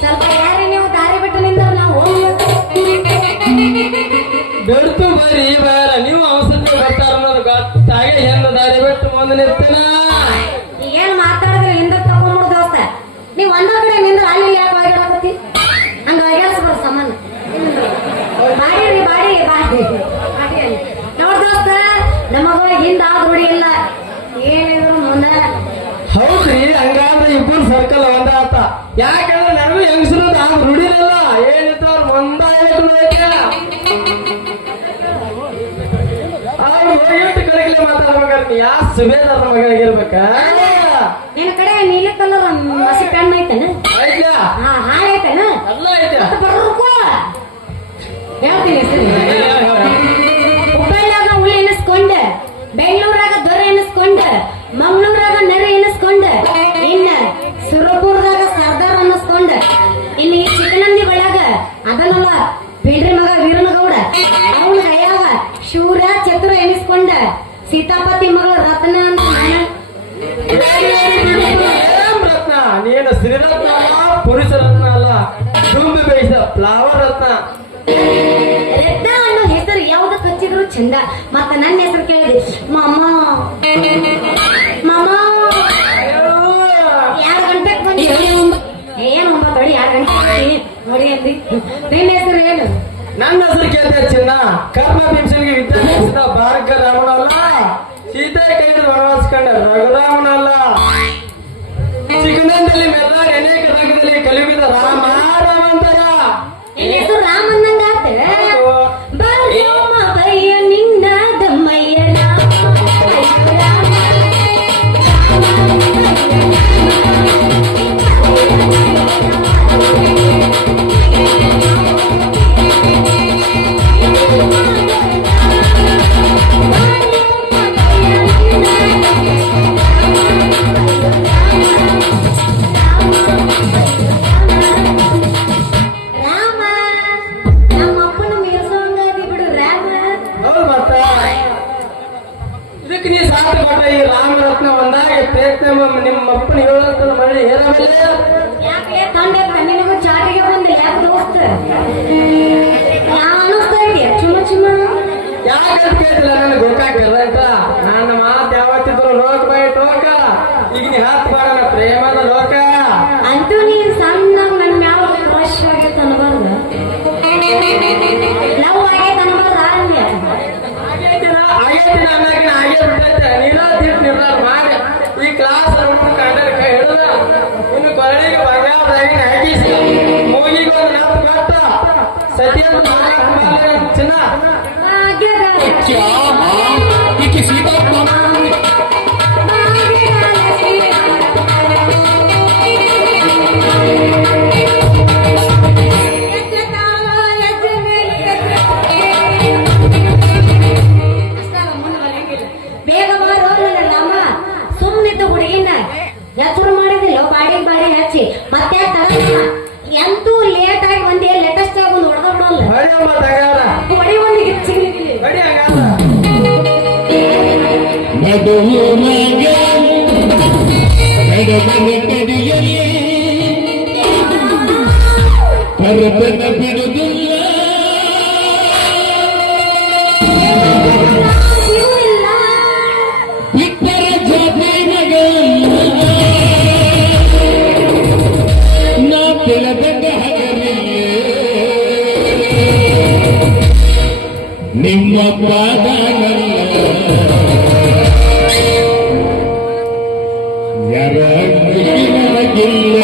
ಸ್ವಲ್ಪ ಯಾರೇ ನೀವು ದಾರಿ ಬಿಟ್ಟು ನಿಂತ ನಾವು ಬೆಡ್ತು ಬರೀ ಬೇಡ ನೀವು ಅವಸರ ಬರ್ತಾರ ಅನ್ನೋದು ಗೊತ್ತಾಗೆ ಹೆಂಗ ದಾರಿ ಬಿಟ್ಟು ಮುಂದೆ ನಿಂತನ ಏನ್ ಮಾತಾಡಿದ್ರೆ ಹಿಂದೆ ತಗೊಂಡ್ಬಿಡು ದೋಸ್ತ ನೀವ್ ಒಂದ ಕಡೆ ನಿಂದ್ರೆ ಅಲ್ಲಿ ಯಾಕೆ ಒಳಗಾಡಕತ್ತಿ ಹಂಗ ಒಳಗಾಡ್ಸ್ಬಿಡು ಸಮಾನ ಬಾಡಿ ಬಾಡಿ ನೋಡ್ ದೋಸ್ತ ನಮಗ ಹಿಂದ ರೂಢಿ ಇಲ್ಲ ಏನಿದ್ರು ಮುಂದ ಹೌದ್ರಿ ಹಂಗಾದ್ರೆ ಇಬ್ಬರು ಸರ್ಕಲ್ ಒಂದ ಆತ ಯಾಕಂದ್ರೆ ನನಗೂ ಹೆಂಗಸರು ಆಗ ರೂಢಿರಲ್ಲ ಏನಿತ್ತು ಅವ್ರು ಒಂದ ಅವ್ರು ಹೋಗಿಟ್ಟು ಕಡೆಗೆ ಮಾತಾಡ್ಬೇಕಾದ್ರೆ ಯಾ ಸುಬೇದಾರ ಮಗ ಆಗಿರ್ಬೇಕ ನಿನ್ನ ಕಡೆ ನೀಲಿ ಕಲರ್ ಹಸಿ ಪೆನ್ ಐತೇನ ಆಯ್ತಾ ಹಾ ಹಾಳೆ ಐತೇನ ಎಲ್ಲ ಐತೆ ಬರ್ಬೇಕು ಹೇಳ್ತೀನಿ ಹೆಸರು ಹುಬ್ಬಳ್ಳಿಯಾಗ ಹುಳಿ ಎನಿಸ್ಕೊಂಡೆ ಬೆಂಗಳೂರಾಗ ದೊರೆ ಎನಿಸ್ಕೊಂಡೆ ಮಂಗಳೂರಾಗ ನೆರೆ ಎನಿಸ್ಕೊಂಡೆ ಇನ್ನ ಸುರಪುರದಾಗ ಸರ್ದಾರ್ ಅನ್ನಿಸ್ಕೊಂಡೆ ಇನ್ನು ಈ ಚಿಕ್ಕನಂದಿ ಒಳಗ ಅದನ್ನಲ್ಲ ಪಿಂಡ್ರಿ ಮಗ ವೀರನಗೌಡ ಅವನ ಕೈಯಾಗ ಶೂರ ಚತುರ ಎನಿಸ್ಕೊಂಡ ಸೀತಾಪತಿ ಮಗಳು ರತ್ನ ಅಂತ ಏನ್ ರತ್ನ ನೀನು ಶ್ರೀರತ್ನ ಅಲ್ಲ ಪುರುಷ ರತ್ನ ಅಲ್ಲ ತುಂಬಿ ಬೇಯಿಸ ಫ್ಲವರ್ ರತ್ನ ರತ್ನ ಅನ್ನೋ ಹೆಸರು ಯಾವ್ದಕ್ ಹಚ್ಚಿದ್ರು ಚಂದ ಮತ್ತ ನನ್ನ ಹೆಸರು ಕೇಳಿದೆ ಮಾಮ ಮಾಮ 2 ಗಂಟೆಗೆ ಬಂದಿ ಏನು 9 ಹೊಡಿ 2 ಗಂಟೆ ನೋಡಿ ಅಂದಿ ನಿನ್ನ ಹೆಸರು ಏನು ನನ್ನ ಹೆಸರು ಕೇಳ್ತಾ ಚಿನ್ನ ಕರ್ಮ ಭೀಮಸನಿಗೆ ವಿದ್ಯಾಭ್ಯಾಸದ ಭಾರಕ ರಾಮನ ಅಲ್ಲ ಸೀತೆ ಕೈದು ವನವಾಸಿಕೊಂಡ ರಘುರಾಮನ ಅಲ್ಲ ಚಿಕ್ಕಂದಲ್ಲಿ ಮೆಲ್ಲ ಅನೇಕ ರಂಗದಲ್ಲಿ ಕಲಿಯುಗಿದ ರಾಮ ರಾಮಂತರ ನಿನ್ನ ಹೆಸರು ರಾಮ ಅಂದಂಗಾತ ಬರೋಮ ಬಯ್ಯ ನಿನ್ನ ದಮ್ಮಯ್ಯ ಜಗದೀಶ ಮೂಗಿಗೊಂದು ನಾಲ್ಕು ಕಾಟ ಸತ್ಯದ ಚಿನ್ನ ಈಕೆ ಸೀತಾತ್ಮ ಬೇಗ ಬಾರೋ ನನ್ನ ರಾಮ ಸುಮ್ಮನಿದ್ದು ಹುಡುಗಿನ ಹೆಸರು ಮಾಡಿದಿಲ್ಲ ಬಾಡಿ ಹಚ್ಚಿ ಮತ್ತೆ ಎಂತೂ ಲೇಟ್ ಆಗಿ ಒಂದೇ ಲೇಟೆಸ್ಟ್ ಆಗಿ ಒಂದು ಹೊಡೆದ ಬಿಡೋಲ್ಲ ಹೊಡೆಯಮ್ಮ ತಗಾರ ಹೊಡಿ ಒಂದು ಗಿಚ್ಚಿಗಿಲಿ ಹೊಡಿ ಹಂಗಾರ ಬಿಡುದಿಲ್ಲ ಸಿಗುವಿಲ್ಲ ಬಿಟ್ಟರ ಜಾತಿನಗ ನಾ ತಿಳಿದಂಗ ಹಗಲಿಲ್ಲ ನಿಮ್ಮ ಪಾದಗಲ್ಲ ಯಾರ ನನಗಿಲ್ಲ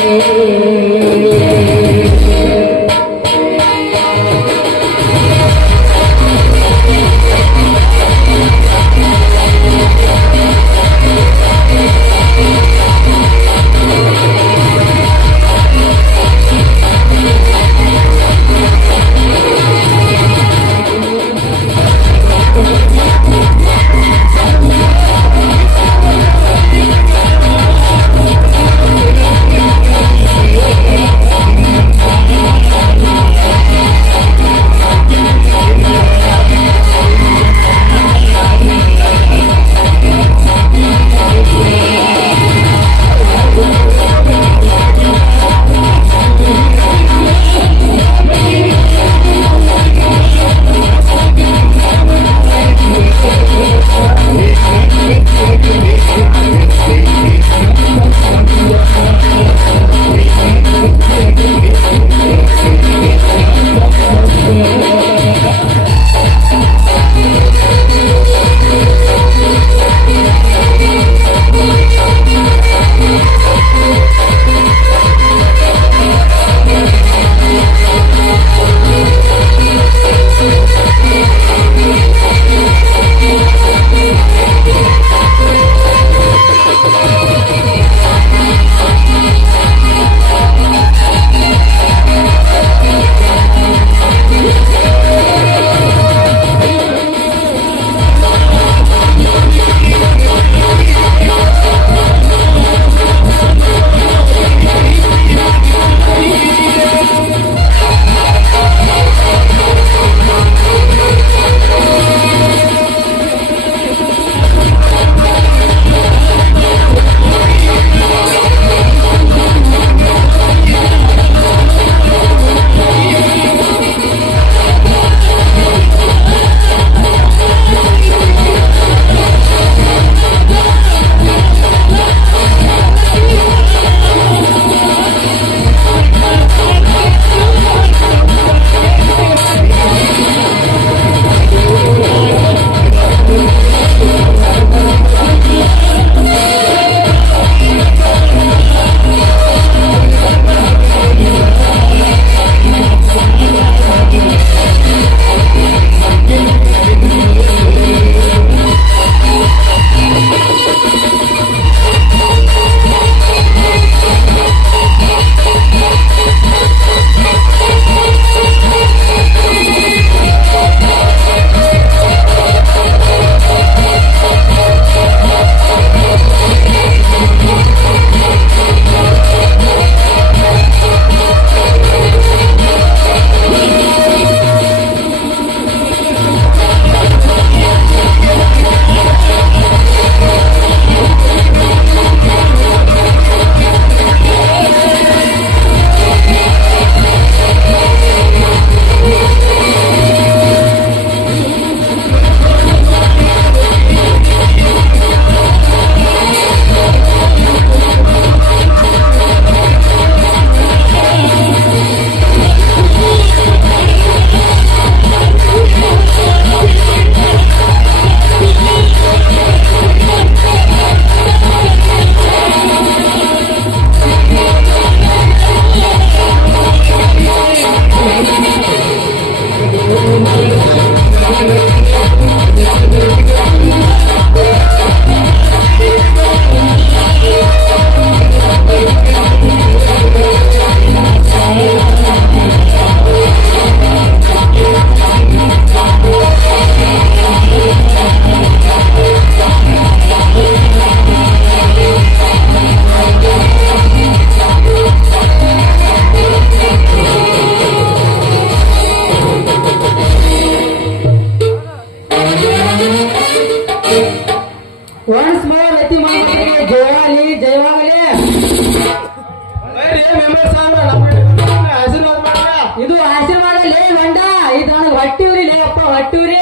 ಮಾಡಲೇ ಮಂಡ ಇದು ನನಗೆ ಹೊಟ್ಟಿ ಉರಿಲೇ ಅಪ್ಪ ಹೊಟ್ಟಿ ಉರಿ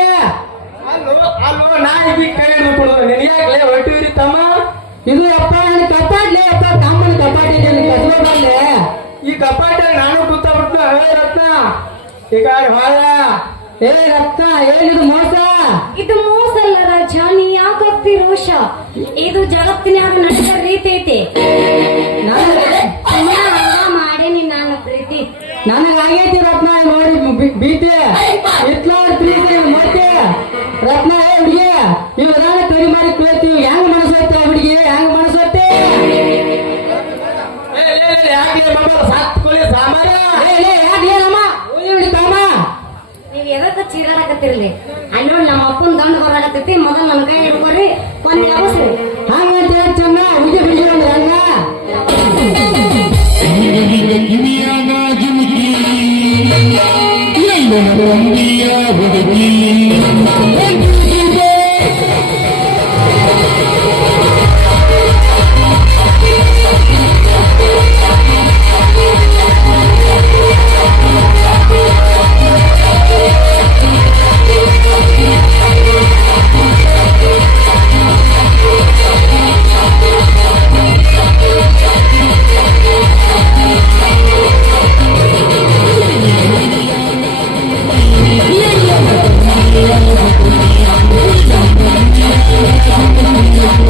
ಅಲ್ವೋ ನಾ ಇದಕ್ಕೆ ಕೈ ಹಿಡಿದು ಕೊಡೋದು ನಿನಗ್ಯಾಕ್ಲೇ ಹೊಟ್ಟಿ ಉರಿ ತಮ್ಮ ಇದು ಅಪ್ಪ ನನ್ನ ಕಪಾಟ್ಲೇ ಅಪ್ಪ ತಮ್ಮನ ಕಪಾಟಿ ಕಸಬಲ್ಲೇ ಈ ಕಪಾಟ ನಾನು ಕೂತ್ಬಿಟ್ಟು ಹಳೆ ರತ್ನ ಈಗ ಹೊಳ ಏ ರತ್ನ ಏನಿದು ಮೋಸ ಇದು ಮೋಸ ಅಲ್ಲ ರಾಜ ನೀ ಯಾಕತ್ತಿ ರೋಷ ಇದು ಜಗತ್ತಿನಾಗ ನಡೆದ ರೀತಿ ಐತಿ ಮಾಡೇನಿ ನಾನು ಪ್ರೀತಿ ನನಗಾಗೈತಿ ರತ್ನ ನೋಡಿ ಬೀತಿ ಇತ್ಲಾರ ಪ್ರೀತಿ ಮತ್ತೆ ರತ್ನ ಹುಡುಗಿ ಇವ್ ನಾನು ಕರಿ ಮಾಡಿ ಕೇಳ್ತೀವಿ ಹೆಂಗ ಮನಸ್ಸತ್ತೆ ಹುಡುಗಿ ಹೆಂಗ ಮನಸ್ಸತ್ತೆ ನೀವ್ ಎದಕ್ಕ ಚೀರಾಡಕತ್ತಿರ್ಲಿ ಅಲ್ಲೋಡ್ ನಮ್ಮ ಅಪ್ಪನ ಗಂಡ ಬರಾಕತ್ತೈತಿ ಮೊದಲು ನನ್ನ ಕೈ ಹಿಡ್ಕೊರಿ ಒಂದ್ ಯಾವಸ್ರಿ ಹಂಗಂತ ಹೇಳಿ ಚೆನ್ನ ಹುಡುಗಿ ಹುಡುಗಿ ಅಂದ್ರೆ ಹಂಗ Yeah.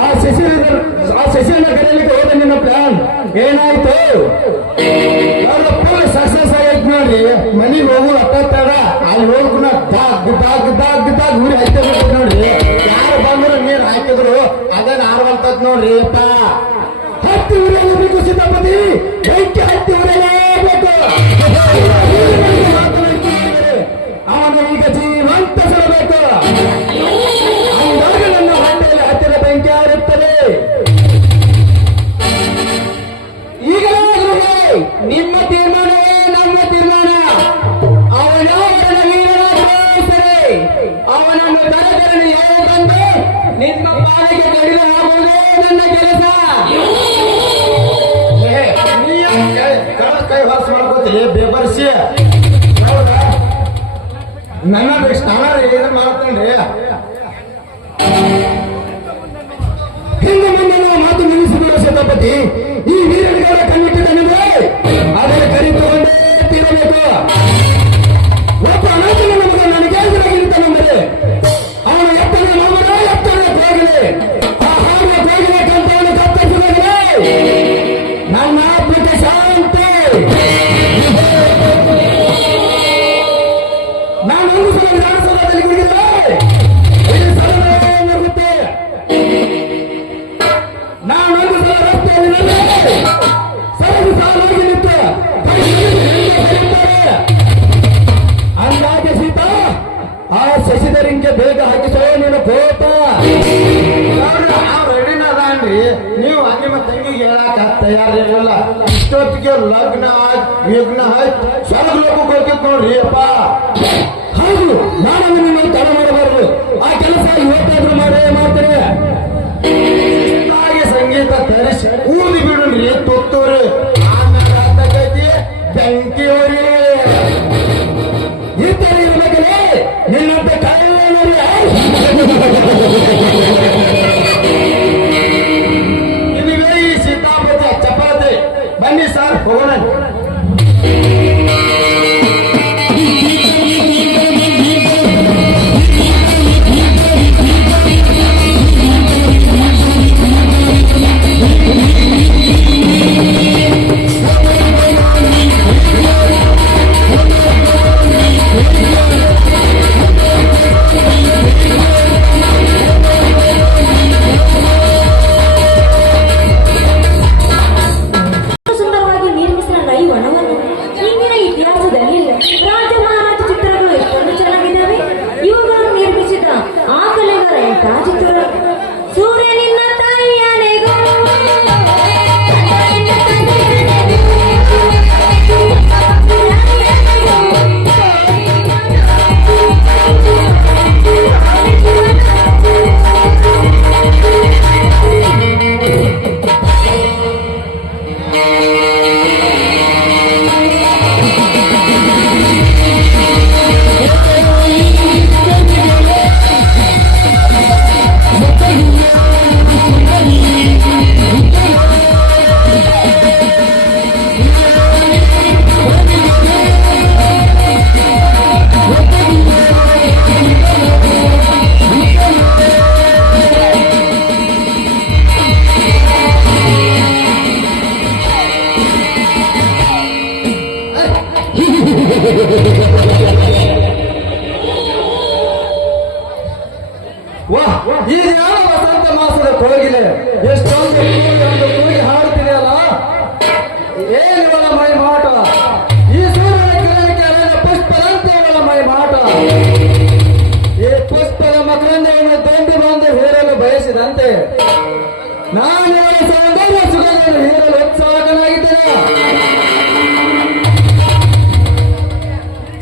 ಆ ಶಶಿಯನ್ನ ಕರೆಯಲಿಕ್ಕೆ ಹೋದ ನಿನ್ನ ಪ್ಲಾನ್ ಏನಾಯ್ತು? ಫುಲ್ ಸಕ್ಸಸ್ ಆಗೈತ್ ನೋಡ್ರಿ. ಮನಿಗೆ ಹೋಗು ಹತ್ತಾಡ ಅಲ್ಲಿ ಹೋಗ್ನ ದಾಗ್ ಊರಿ ಹಾಕ್ತಿರ್ಬೇಕು ನೋಡ್ರಿ. ಯಾರು ಬಂದ್ರು ನೀರು ಹಾಕಿದ್ರು ಅದನ್ನ ಆರ್ವಂತದ್ ನೋಡ್ರಿ ಅಪ್ಪ. ಹತ್ತಿ ಊರಬೇಕು ಸೀತಾಪತಿ, ಬೆಂಕಿ ಹತ್ತಿ ಊರಲೇಬೇಕು. ಅವನು ಈಗ ಜೀವಂತ ಸರಬೇಕು. ಅಂದಾಗ ನನ್ನ ಹೊಟ್ಟೆಯಲ್ಲಿ ಹತ್ತಿರ ಬೆಂಕಿ ಆರುತ್ತದೆ. ಈಗ ನಿಮ್ಮ ತೀರ್ಮಾನವೇ ನಮ್ಮ ತೀರ್ಮಾನ. ಅವನನ್ನು ತರಗರನ್ನು ತಂದು ನಿಮ್ಮ ಪಾಲಿಗೆ ಕಡಿದಾಗುವುದೇ ನನ್ನ ಕೆಲಸ. ಕೈ ವಾಸ ಮಾಡ್ಕೋತೀರಿ ಬೇಬರ್ಸಿ. ಹೌದಾ? ನನ್ನ ಸ್ನಾನ ಏನು ಮಾಡ್ತೇನ್ರಿ. ಹಿಂದೆ ಮುಂದೆ ನಾವು ಮಾತು ನಿಲ್ಲಿಸಿಬಿಡುವ ಸೀತಾಪತಿ. ಈ ವೀರನಿಗಳ ಕಣ್ಣಿಟ್ಟಿದ್ದನಿದೆ ಅದರ ಕರಿ ತಗೊಂಡೇ ತೀರಬೇಕು. ಒಬ್ಬ ಅನಾಥನ ನಮಗ ನನಗೆ ಎದುರಾಗಿರ್ತಾನೆಂದರೆ ಅವನು ಎತ್ತನೆ ಮಾಮನ ಎತ್ತನೆ ಹೋಗಲಿ. ಆ ಹಾಗೆ ಹೋಗಬೇಕಂತವನು ಕತ್ತರಿಸಬೇಕಲೇ. ನನ್ನ ಆತ್ಮಕ್ಕೆ ಶಾಂತಿ. ನಾನೊಂದು ಸಲ ವಿಧಾನಸೌಧದಲ್ಲಿ ಕುಡಿದಿದ್ದೆ. ಈ ಸಲವೇ ನಗುತ್ತೆ. ನಾನೊಂದು ಸಲ ರಸ್ತೆಯಲ್ಲಿ ನಡೆದೆ. ಸರದಿ ಸಾಲಾಗಿ ನಿಂತು ಅಂದಾಗೆ ಸೀತಾ ಆ ಶಶಿಧರಿಂಗೆ ಬೇಗ ಹಾಕಿಸೋ ನಿನ್ನ ಕೋಪ. ರೆಡಿನದಾನ್ರಿ. ನೀವು ನಿಮ್ಮ ತಂಗಿಗೆ ಹೇಳಾಕ ತಯಾರಿರಲ್ಲ. ಇಷ್ಟೊತ್ತಿಗೆ ಲಗ್ನ ವಿಘ್ನ ಸ್ವರ್ಗ ಲೋಕಕ್ಕೆ ಹೋಗ್ತಿತ್ತು ನೋಡ್ರಿ ಅಪ್ಪ. ಹೌದು, ನಾನು ನಿಮ್ಮನ್ನು ತಡ ಮಾಡಬಾರದು. ಆ ಕೆಲಸ ಇವತ್ತಾದ್ರೂ ಮಾಡ್ತೇನೆ. ಹಾಗೆ ಸಂಗೀತ ತರಿಸಿ ಊದಿ ಬಿಡುನ್ರಿ ತುತ್ತೂರಿ. ಆಮೇಲೆ ಬೆಂಕಿ ಹೋರಿ ಇದ್ದರೆ ಇರಬೇಕಲೇ ನಿನ್ನಂತೆ ಕಾಯಿಲೆ. ಇದುವೇ ಈ ಸೀತಾಪತಿ ಚಪಾತಿ. ಬನ್ನಿ ಸರ್ ಹೋಗೋಣ. ಸುಂದರವಾಗಿ ನಿರ್ಮಿಸಲಾದ ಈ ವನವನ್ನು ಇಂದಿನ ಇತಿಹಾಸದಲ್ಲಿ ರಾಜ ಮಹಾರಾಜ ಚಿತ್ರಗಳು ಎಷ್ಟೊಂದು ಚೆನ್ನಾಗಿದ್ದಾವೆ. ಇವುಗಳನ್ನು ನಿರ್ಮಿಸಿದ ಆ ಕಲೆಗಾರ ಎಂತಹ ಚಿತ್ರ. ಸೂರ್ಯ ನಿನ್ನ ತಾಯಿಯಾನೆಗೂ ಇದ್ಯಾವ ವಸಂತ ಮಾಸದ ಕೋಗಿಲೆ ಎಷ್ಟೊಂದು ಕೂಗಿ ಹಾಡುತ್ತಿದೆಯಲ್ಲ. ಏನಿವಳ ಮೈ ಮಾಟ. ಈ ಸೂರ್ಯನ ಕಿರಣಕ್ಕೆ ಅಲ್ಲಿನ ಪುಷ್ಪದಂತೆ ಇವಳ ಮೈ ಮಾಟ. ಈ ಪುಷ್ಪದ ಮಕರಂದವನ್ನು ದಂಡಿ ಬಂದು ಹೇರಲು ಬಯಸಿದಂತೆ ನಾನು ಇವಳ ಸೌಂದರ್ಯ ಸುಖಗಳನ್ನು ಹೇರಲು ಉತ್ಸಾಹನಾಗಿದ್ದೇನೆ.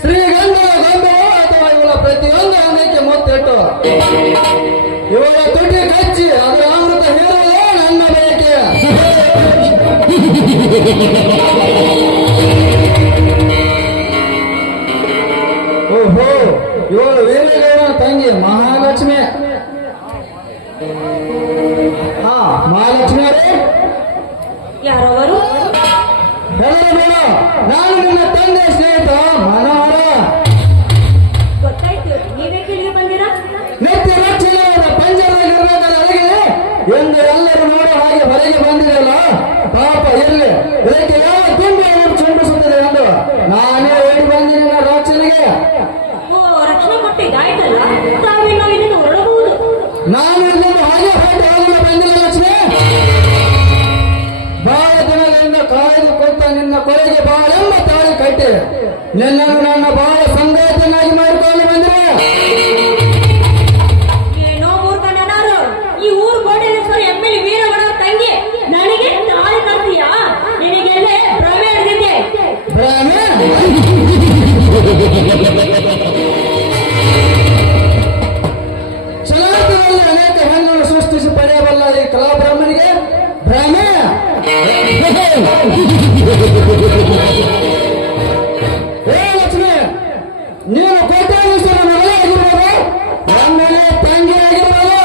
ಶ್ರೀಗಂಧದ ಗಂಧವೋ ಅಥವಾ ಇವಳ ಪ್ರತಿಯೊಂದು ಆನೆಗೆ ಮುತ್ತಿಟ್ಟು ಇವಳ ತುಟಿ ಕಚ್ಚಿ ಅದರ ಅಮೃತ ಹೇರುವುದೇ ನನ್ನ ಬಯಕೆ. ಓಹೋ, ಇವಳು ವೀರಗೌಡನ ತಂಗಿ ಮಹಾಲಕ್ಷ್ಮಿ. ಹಾ, ಮಹಾಲಕ್ಷ್ಮಿ ಅವರೇ, ಯಾರವರು? ಹೇಳೋಣ. ನಾನು ನಿನ್ನ ತಂದೆ ಸ್ನೇಹಿತ ಮನೋಹರ. ಗೊತ್ತಾಯ್ತು. ನೀವೇ ಕೇಳಿ ಬಂದಿರಾ? ನಿತ್ಯ ರಕ್ಷಣೆಯಾದ ಪಂಜರದಲ್ಲಿರಬೇಕಾದ ನನಗೆ ಎಂದು ಎಲ್ಲರೂ ನೋಡೋ ಹಾಗೆ ಹೊರಗೆ ಬಂದಿರಲ್ಲ ಪಾಪ ಎಲ್ಲಿ ಇದಕ್ಕೆ ಯಾವ ತುಂಬಿ ಚುಂಬಿಸುತ್ತದೆ ಎಂದು ನಾನೇ ಓಡಿ ಬಂದಿನ ರಾಕ್ಷನಿಗೆ ಓ, ರಕ್ಷಣೆ ಕೊಟ್ಟಿದ್ದಾಯ್ತಲ್ಲ, ತಾವಿನ್ನು ಇಲ್ಲಿಂದ ಹೊರಡಬಹುದು. ನಾನು ಇಲ್ಲಿಂದ ಹಾಗೆ ಹೊರಟು ಹೋಗಲು ಬಂದಿಲ್ಲ ಲಕ್ಷ್ಮಿ. ಬಹಳ ದಿನಗಳಿಂದ ಕಾಯ್ದು ಕೊಟ್ಟ ನಿನ್ನ ಕೊಲೆಗೆ ಬಾಳೆಂಬ ತಾಳಿ ಕಟ್ಟಿ ನಿನ್ನನ್ನು ನನ್ನ ಬಹಳ ಸಂಗಾತಿಯನ್ನಾಗಿ ಮಾಡಿಕೊಂಡು ಬಂದರೆ ಏನೋ ಮೂರ್ಖನಾರು, ಈ ಊರು ಕೋಟೇಶ್ವರ ಎಮ್ಮೆಲಿ ವೀರಗೌಡ ತಂಗಿ ನನಗೆ ತಾಳಿ ಕಟ್ತೀಯಾ? ನಿನಗೆಲ್ಲೇ ಭ್ರಮೆ ಹಿಡಿದಿದ್ದೆ. ಭ್ರಮೆ ಚಲಾಟದಲ್ಲಿ ಅನೇಕ ಹೆಣ್ಣನ್ನು ಸೃಷ್ಟಿಸಿ ಪಡೆಯಬಲ್ಲ ಈ ಕಲಾಬ್ರಹ್ಮನಿಗೆ ಭ್ರಮೆ. ಏ ಲಕ್ಷ್ಮಿ, ನೀನು ಕೋಟ್ಯಾಧೀಶರ ಮಗಳೇ ಆಗಿರ್ಬೋದು, ನನ್ನಲ್ಲಿ ತಂಗಿ ಆಗಿರ್ಬೋದು,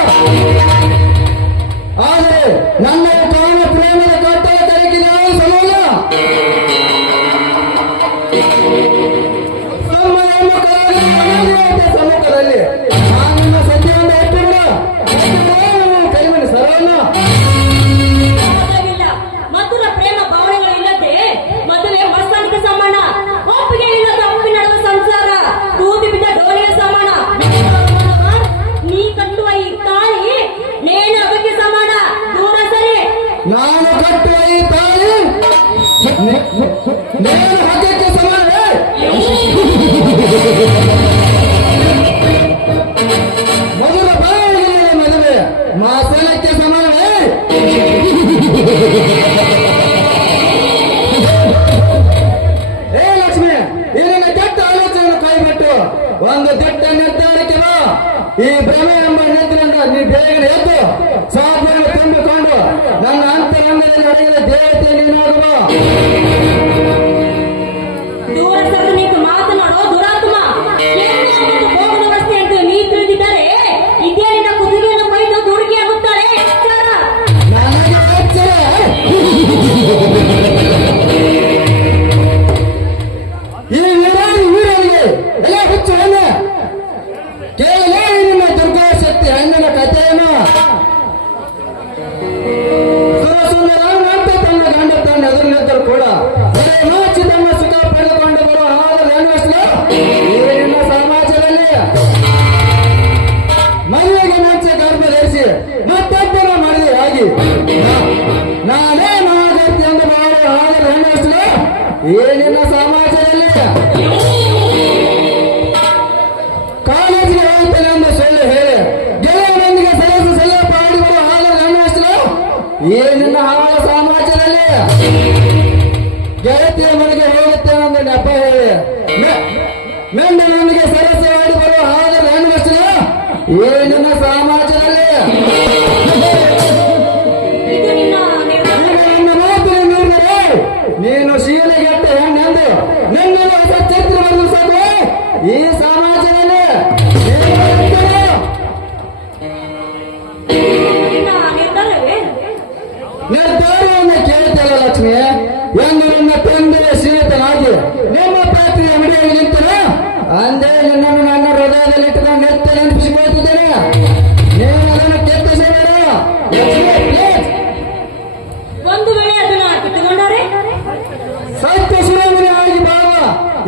ಆದರೆ ನನ್ನ ಕಾಮ ಪ್ರೇಮದ ಕಟ್ಟಡ ಕಡೆಗೆ ನಾವು ಸಮಯ ಸಮ್ಮುಖದಲ್ಲಿ ನಾನು ಸತ್ಯವನ್ನು ಒಪ್ಪಿಲ್ಲ. ಕೈಮನಿ ಸರವನ್ನ ಸಾಧ್ಯವಿಲ್ಲ. ಮಧುರ ಪ್ರೇಮ ಭಾವನೆಗಳಿಲ್ಲದೆ ಮದುವೆ ಮಸ್ತಾನಿಕ ಸಮಾನ, ಒಪ್ಪಿಗೆ ಇಲ್ಲದ ಒಪ್ಪಿ ನಡೆದ ಸಂಸಾರ ತೂತಿ ಬಿದ್ದ ಡೋಲಿಯ ಸಮಾನ. ನೀ ಕಟ್ಟುವ ಈ ತಾಳಿ ನೇನ ಬಗ್ಗೆ ಸಮಾನ, ದೂರ ಸರಿ. ನಾನು ಕಟ್ಟುವ ಈ ತಾಳಿ ನೇನು ಹಗ್ಗಕ್ಕೆ ಸಮಾನ. ಮಧುರ ಬಾಯಿಗೆ ಮದುವೆ ಮಾಸನಕ್ಕೆ ಸಮಾನವೇ. ಏ ಲಕ್ಷ್ಮಿ, ಇಲ್ಲಿನ ಕೆಟ್ಟ ಆಲೋಚನೆಯನ್ನು ಕೈಬಿಟ್ಟು ಒಂದು ದಿಟ್ಟ ನಿರ್ಧಾರಕ್ಕೆ ಬಾ. ಈ ಭ್ರಮೆ ಎಂಬ ನಿದ್ರೆಯಿಂದ ನೀ ಬೇಗನೆ ಎದ್ದು ಸಾಧ್ಯವನ್ನು ತುಂಬಿಕೊಂಡು ನನ್ನ ಅಂತರಂಗದಲ್ಲಿ ಅಡಗಿದ ದೇವತೆ ನೀನಾಗುವ. ದೂರ ಸರಿದು ನಿಂತು ಮಾತನಾಡೋ ದುರಾತ್ಮ. ಭೋಗದ ವಸ್ತು ಅಂತ ನೀ ತಿಳಿದಿದ್ದರೆ ಇದೇ ನಿನ್ನ ಕುದುರೆಯನ್ನು ಕೊಯ್ದು ದುಡುಕಿಯಾಗುತ್ತಾಳೆ. ಎಚ್ಚರ. ನನಗೆ ಎಚ್ಚರ. ಈ ವೀರನಿಗೆ ಎಲ್ಲ ಹುಚ್ಚು ಹೆಣ್ಣೆ, ಕೇಳಲೇ ನಿನ್ನ ದುರ್ಗಾಶಕ್ತಿ ಹೆಣ್ಣಿನ ಕಥೆಯನ್ನು. ಸುರಸುಂದರ ತನ್ನ ಗಂಡ ತನ್ನ ಎದುರಿನಿದ್ದರೂ ಕೂಡ ಮಾಚಿ ತನ್ನ ಸುಖ ಪಡೆದುಕೊಂಡು ಬರುವ ಹಾಲು ಹೆಣ್ಣು ನಿನ್ನ ಸಮಾಜದಲ್ಲಿ ಮದುವೆಗೆ ಮುಂಚೆ ಗರ್ಭ ಧರಿಸಿ ಮತ್ತೊಬ್ಬರ ಮದುವೆ ಆಗಿ ನಾನೇ ಮಹಾಗರ್ತಿ ಎಂದು ಮಾಡುವ ಹಾಲು ಹೆಣ್ಣು ಈ ನಿನ್ನ ಸಮಾಜದಲ್ಲಿ ಕಾಲೇಜಿಗೆ ಹೋಗುತ್ತೇನೆ ಎಂದು ಸುಳ್ಳು ಹೇಳಿ ಗೆಳೆಯನೊಂದಿಗೆ ಸರಸು ಸಲ್ಲಪ್ಪ ಆಡಿ ಬರುವ ಹಾಲು ಹೆಣ್ಣು ಈ ನಿನ್ನ ಹಾಳ ಸಮಾಜದಲ್ಲಿ ಗೆಳತಿಯ ಮನೆಗೆ ಹೋಗುತ್ತೇನೆ ಎಂದು ನೆಪ ಹೇಳಿ ಮೆಂಡನೊಂದಿಗೆ ಸರಸವಾಡಿ ಬರುವ ಹಾಲು ಹೆಣ್ಣು ಈ ನಿನ್ನ ಸಮಾಜದಲ್ಲಿ ಇದು ನಿನ್ನ ನಿರ್ಧಾರ. ಈಗ ನನ್ನ ಮಾತಿನ ನಿರ್ಣಯ ನೀನು ಶೀಲೆಗೆಟ್ಟ ಹೆಣ್ಣೆಂದು ನಿನ್ನಲ್ಲಿ ಹೊಸ ಚರಿತ್ರೆ ಬರೆದು ಸಾಕು ಈ ಸಮಾಜದಲ್ಲಿ ನಿನ್ನ ನಿರ್ಧಾರವೇ? ನಿರ್ಧಾರವನ್ನು ಕೇಳುತ್ತಲ್ಲ ಲಕ್ಷ್ಮಿ. ಎಂದು ನಿನ್ನ ತಂದೆಯ ಶ್ರೀತನಾಗಿ ನಿಮ್ಮ ಪಾತ್ರೆಯ ಮಡಿಯಾಗಿ ನಿಂತನ ಅಂದೇ ನಿನ್ನನ್ನು ನನ್ನ ಹೃದಯದಲ್ಲಿ ಇಟ್ಟುಕೊಂಡು ನೆತ್ತ ನೆನಪಿಸಿಕೊಳ್ತಿದ್ದೇನೆ. ನೀವು ಅದನ್ನು ಕೆತ್ತಿಸಬೇಡ ಲಕ್ಷ್ಮಿ, ಪ್ಲೀಸ್. ಒಂದು ವೇಳೆ ಅದನ್ನ ಕಿತ್ತುಕೊಂಡರೆ ಸತ್ಯ ಶಿರೋಮಣಿ ಆಗಿ ಬಾವ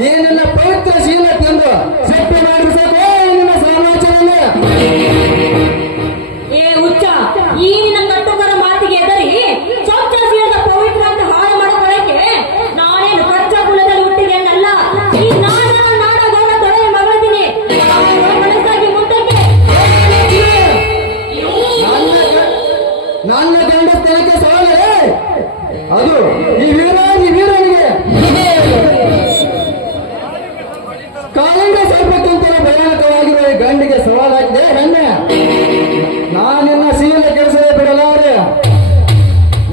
ಈ ನಿನ್ನ ಪವಿತ್ರ ಶೀಲತೆಂದು ಸತ್ಯ ಮಾಡಿಸಬೇಕು ನಿನ್ನ ಸಮಾಜದಲ್ಲಿ. ಏ ಹುಚ್ಚ, ಈ ನಿನ್ನ ಕಟ್ಟುಕರ ಮಾತಿಗೆ ಎದರಿ ಸ್ವಚ್ಛ ಸೀಳದ ಪವಿತ್ರ ಅಂತ ಹಾಳು ಮಾಡಿಕೊಳ್ಳಕ್ಕೆ ನಾನೇನು ಕಚ್ಚ ಕುಲದಲ್ಲಿ ಹುಟ್ಟಿದ್ದೇನಲ್ಲ. ಈ ನಾಡ ಗೌಡ ತೊಳೆಯ ಮಗಳಿದ್ದೀನಿ. ಮನಸ್ಸಾಗಿ ಮುಂದಕ್ಕೆ ನನ್ನ ಗಂಡಸ್ತನಕ್ಕೆ ಸವಾಲೇ ಅದು ಈ ವೀರನಿಗೆ ಕಾಲಿಂಗ ಸರ್ಪಕ್ಕಿಂತಲೂ ಭಯಾನಕವಾಗಿರುವ ಈ ಗಂಡಿಗೆ ಸವಾಲಾಗಿದೆ ಹೆಣ್ಣೆ. ನಾನಿನ್ನ ಶೀಲ ಕೆಲಸವೇ ಬಿಡಲಾರೆ.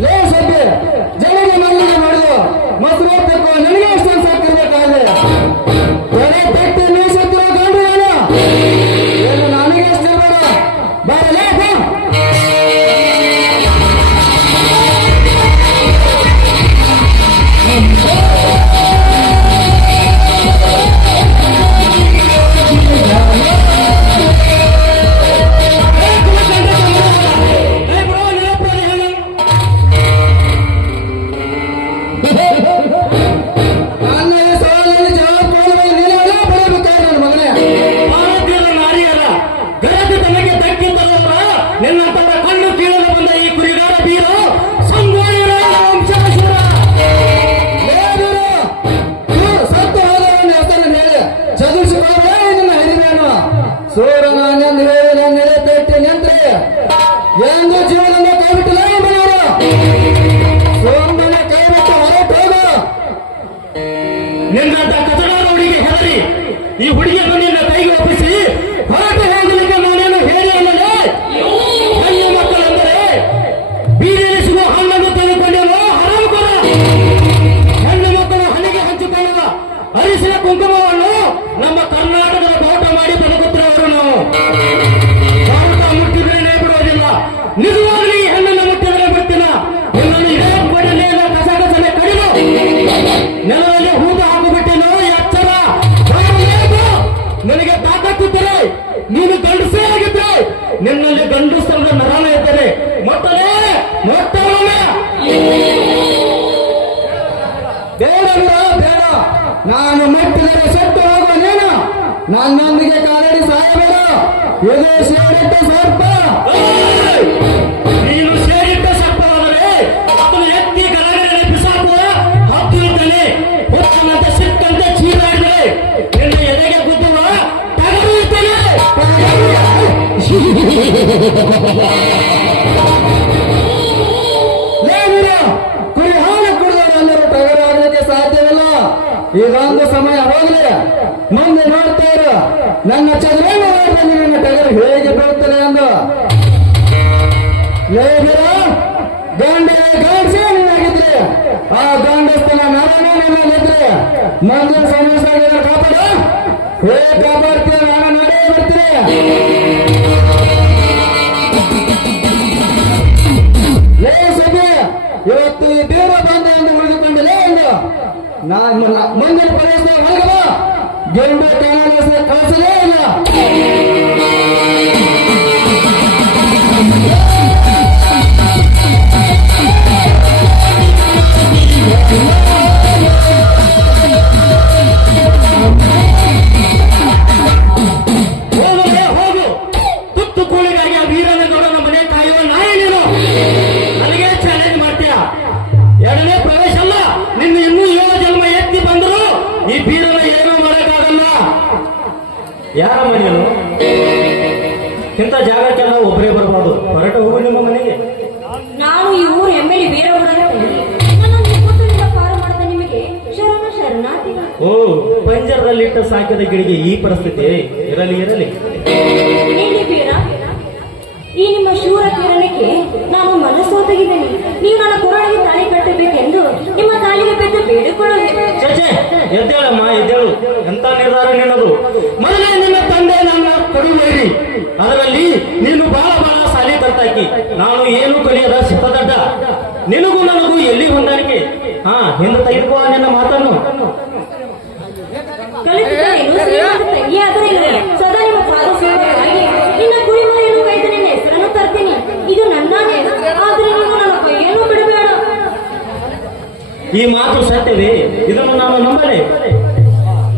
ಲೇ ಸಭೆ ಜನಿಗೆ ಮಲ್ಲಿಗೆ ಮಾಡಿದು ಮೊಸರು ತಕ್ಕೋ ನನಗೆ ಎಷ್ಟೊಂದು ಸಾಕಿರ್ಬೇಕಾದ್ರೆ ತೊಡೆ ಪೆಟ್ಟು ಮೀಸತ್ತಿರೋ ಗಂಡು ಏನು ನನಗೆ ಎಷ್ಟು ಬೇಡ ಬರಲೇ ಬಾ. ಎಂದು ಜೀವನದಿಂದ ಕೈಬಿಟ್ಟಿಲ್ಲ ಎಂಬುವರು ಸೋಮನ ಕೈಬಿಟ್ಟು ಹೊರಟು ಹೋಗು. ನಿನ್ನಂತ ಕಚಡಾದ ಹುಡುಗಿ ಹೆದರಿ ಈ ಹುಡುಗಿಯನ್ನು ನಿನ್ನ ಕೈಗೆ ಒಪ್ಪಿಸಿ ಹೊರಟು ಹೋಗಲಿಕ್ಕೆ ನಾನೇನು ಹೇಳಿ ಅನ್ನಲೇ? ಹೆಣ್ಣು ಮಕ್ಕಳೆಂದರೆ ಬೀದಿಯಲ್ಲಿ ಸಿಗುವ ಹಣ್ಣನ್ನು ತೆಗೆದುಕೊಂಡೇನೋ ಹರಾಮುಖರ. ಹೆಣ್ಣು ಮಕ್ಕಳು ಹಣೆಗೆ ಹಂಚಿಕೊಳ್ಳುವ ಅರಿಶಿನ ಕುಂಕುಮವನ್ನು ನಮ್ಮ ಕರ್ನಾಟಕದ ಬಾವುಟ ಮಾಡಿ ಬದುಕುತ್ತಿರುವರು ನಾವು. ಬಾವುಟ ಮುಟ್ಟಿದ್ರೇನೆ ಬಿಡುವುದಿಲ್ಲ. ನಿಜವಾಗಲಿ ಈ ಹೆಣ್ಣನ್ನು ಮುಟ್ಟಿದರೆ ಬಿಡ್ತೀನ. ನಿನ್ನನ್ನು ಇದೇ ಕೊಡಲೇ ಕಸ ಕಸನೆ ಕಡಿದು ನೆಲದಲ್ಲಿ ಹೂತು ಹಾಕಿಬಿಟ್ಟೇನೋ ಎಚ್ಚರ. ಬಾರಬೇಕು. ನನಗೆ ತಾಕತ್ತಿದ್ದರೆ ನೀನು ಗಂಡಸೇ ಆಗಿದ್ದೆ. ನಿನ್ನಲ್ಲಿ ಗಂಡಸ್ತನದ ನರನ ಇದ್ದರೆ ಮೊಟ್ಟಲೇ ಮೊಟ್ಟವನ. ಬೇಡ ಬಿಡ ಬೇಡ, ನಾನು ಮೆಟ್ಟಿದರೆ ಸತ್ತು ಹೋಗುವ ನೀನು ನನ್ನೊಂದಿಗೆ ಕಾಲಡಿ ಸಾಯಬೇಡ. ಎದೆ ಸೇರಿಟ್ಟು ಸರ್ಪ. ನೀನು ಸೇರಿಟ್ಟ ಸರ್ಪವಾದರೆ ಅದನ್ನು ಎತ್ತಿ ಗಲಗಲೆ ಬಿಸಾಕುವ ಹತ್ತು ಇದ್ದಾನೆ. ಹುತ್ತಂತೆ ಸಿಕ್ಕಂತೆ ಚೀರಾಡಿದರೆ ನಿನ್ನ ಎದೆಗೆ ಗುದ್ದುವ ಟಗರು ಇದ್ದಾನೆ. ಏನಿಲ್ಲ, ಕುರಿ ಹಾಲು ಕುಡಿದವರೆಲ್ಲರೂ ಟಗರಾಗಲಿಕ್ಕೆ ಸಾಧ್ಯವಿಲ್ಲ. ಇದೊಂದು ಸಮಯ ಹೋಗಲಿ, ಮುಂದೆ ನೋಡ್ತಾ ಇರು ನನ್ನ ಚಂದ್ರನ ನೋಡಿದಲ್ಲಿ ನಿನ್ನ ಟಗರು ಹೇಗೆ ಬೀಳುತ್ತದೆ ಎಂದು. ಲೇಬಿರ ಗಂಡ ಗಂಡಸೇ ನೀನಾಗಿದ್ರೆ ಆ ಗಂಡಸ್ತನ ನರನೇ ನನ್ನಲ್ಲಿದ್ರೆ ಮುಂದಿನ ಸಮಸ್ಯೆ ಕಾಪಾಡ. ಹೇ ಕಾಪಾಡ್ತೀಯ, ನಾನು ನಡೆಯ ಬರ್ತೀನಿ. ಲೇ ಸಭೆ, ಇವತ್ತು ಈ ದೇವ ಬಂದ ಎಂದು ಉಳಿದುಕೊಂಡಿಲ್ಲ ಎಂದು ನಾನು ಮುಂದಿನ ಪ್ರದೇಶದಾಗ ಹೋಗಬ ಗೆಂಡು ಕಾಣಲಿಸ ಕಳಿಸಲೇ ಇಲ್ಲ. ಹೋಗಲೇ ಹೋಗು. ತುತ್ತು ಕೂಳಿಗಾಗಿ ಆ ವೀರನ ನೋಡೋಣ ಮನೆ ಕಾಯುವ ನಾಯಿ ನೀನು. ನನಗೆ ಚಾಲೆಂಜ್ ಮಾಡ್ತೀಯ. ಎರಡನೇ ಪ್ರವೇಶ ಅಲ್ಲ, ನಿನ್ನ ಇನ್ನೂ 7 ಜನ್ಮ ಎತ್ತಿ ಬಂದರು ಈ ಬೀರನ ಏನೂ ಮಾಡೋಕ್ಕಾಗಲ್ಲ. ಯಾರ ಮನೆಯನು? ಇಂಥ ಜಾಗಕ್ಕೆಲ್ಲ ಒಬ್ಬರೇ ಬರಬಾರ್ದು. ಹೊರಟು ಹೋಗು ನಿಮ್ಮ ಮನೆಗೆ. ನಾನು ಈ ಊರು ಎಮ್ಮೆಲಿ ಬೇರೆ ನನ್ನನ್ನು ಮುತ್ತುನಿಂದ ಪಾರು ಮಾಡದ ನಿಮಗೆ ಶರಣಾರ್ಥಿ. ಓ, ಪಂಜರದಲ್ಲಿಟ್ಟ ಸಾಕಿದ ಗಿಳಿಗೆ ಈ ಪರಿಸ್ಥಿತಿ. ಇರಲಿ ಇರಲಿ. ಹೇಳಿ ಬೀರ, ಈ ನಿಮ್ಮ ಶೂರ ಕಿರಣಕ್ಕೆ ನಾನು ಮನಸ್ಸೋತಾಗಿದ್ದೇನೆ. ನೀವು ನನ್ನ ಕೊರಳಿಗೆ ತಾಳಿ ಕಟ್ಟಬೇಕೆಂದು ನಿಮ್ಮ ಕಾಲಿಗೆ ಬಿದ್ದು ಬೇಡಿಕೊಳ್ಳುವೆ. ಚಚೆ, ಎದ್ದೇಳಮ್ಮ ಎದ್ದೇಳು. ಎಂತ ನಿರ್ಧಾರ ನಿನ್ನದು? ಮೊದಲೇ ನಿನ್ನ ತಂದೆ ನನ್ನ ಕೊಡುವೇರಿ. ಅದರಲ್ಲಿ ನೀನು ಬಹಳ ಸಾಲಿ ಕಲ್ತಾಕಿ. ನಾನು ಏನು ಕಲಿಯದ ಸಿಪ್ಪದಡ್ಡ. ನಿನಗೂ ನನಗೂ ಎಲ್ಲಿ ಹೊಂದಾಣಿಕೆ? ಹಿಂದೆ ತೆಗೆದುಕೋ ನಿನ್ನ ಮಾತನ್ನು. ಕಲಿತಿದ್ದೇನು ಶ್ರೀಮಂತ ತಂಗಿಯಾದರೆ ಸದಾ ನಿಮ್ಮ ಪಾದ ಸೇವಕರಾಗಿ ನಿನ್ನ ಕುರಿಮರಿಯನ್ನು ಕೈದು ನಿನ್ನ ಹೆಸರನ್ನು ತರ್ತೀನಿ. ಇದು ನನ್ನಾನೇ, ಆದ್ರೆ ನೀವು ನನ್ನ ಕೈಯನ್ನು ಬಿಡಬೇಡ. ಈ ಮಾತು ಸತ್ಯವೇ? ಇದನ್ನು ನಾನು ನಂಬಲೆ.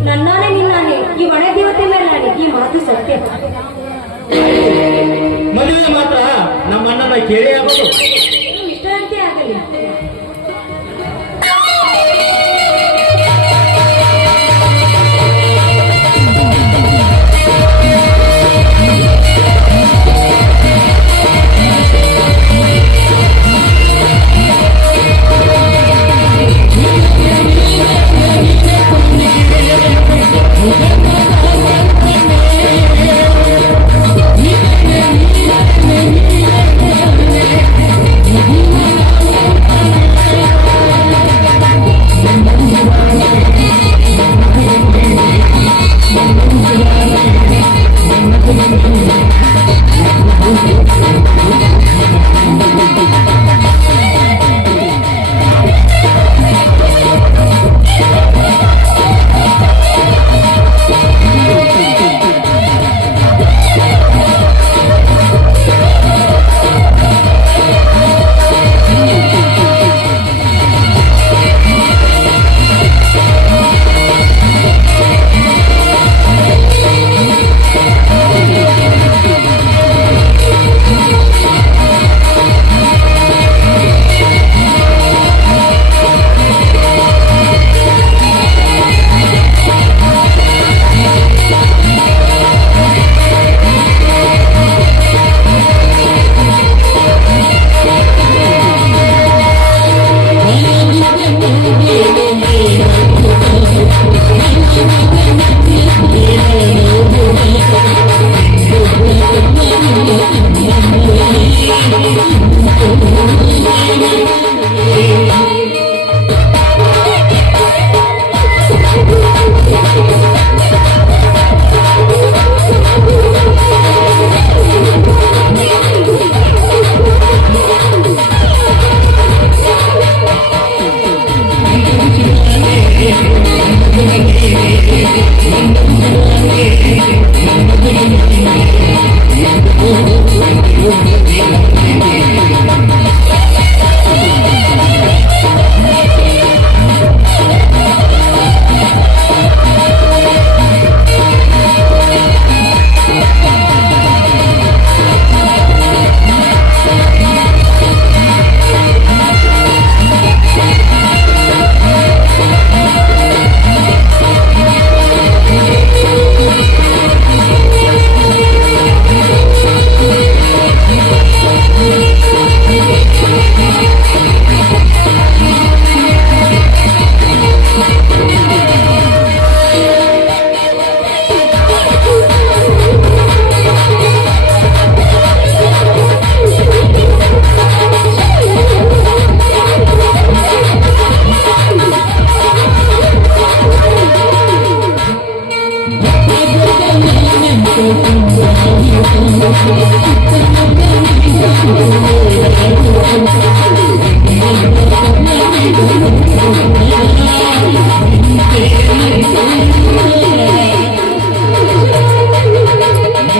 ನನ್ನಾನೇ ನಿನ್ನಾನೆ, ಈ ಒಣ ದೇವತೆ ಮೇಲೆ ಈ ಮಾತು ಸತ್ಯ. ಮದುವೆ ಮಾತ್ರ ನಮ್ಮ ಅಣ್ಣನ ಕೇಳೇ ಆಗೋದು. ಇಷ್ಟಂತೆ ಆಗಲಿ. Thank you.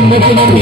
ಸಣ್ಣದು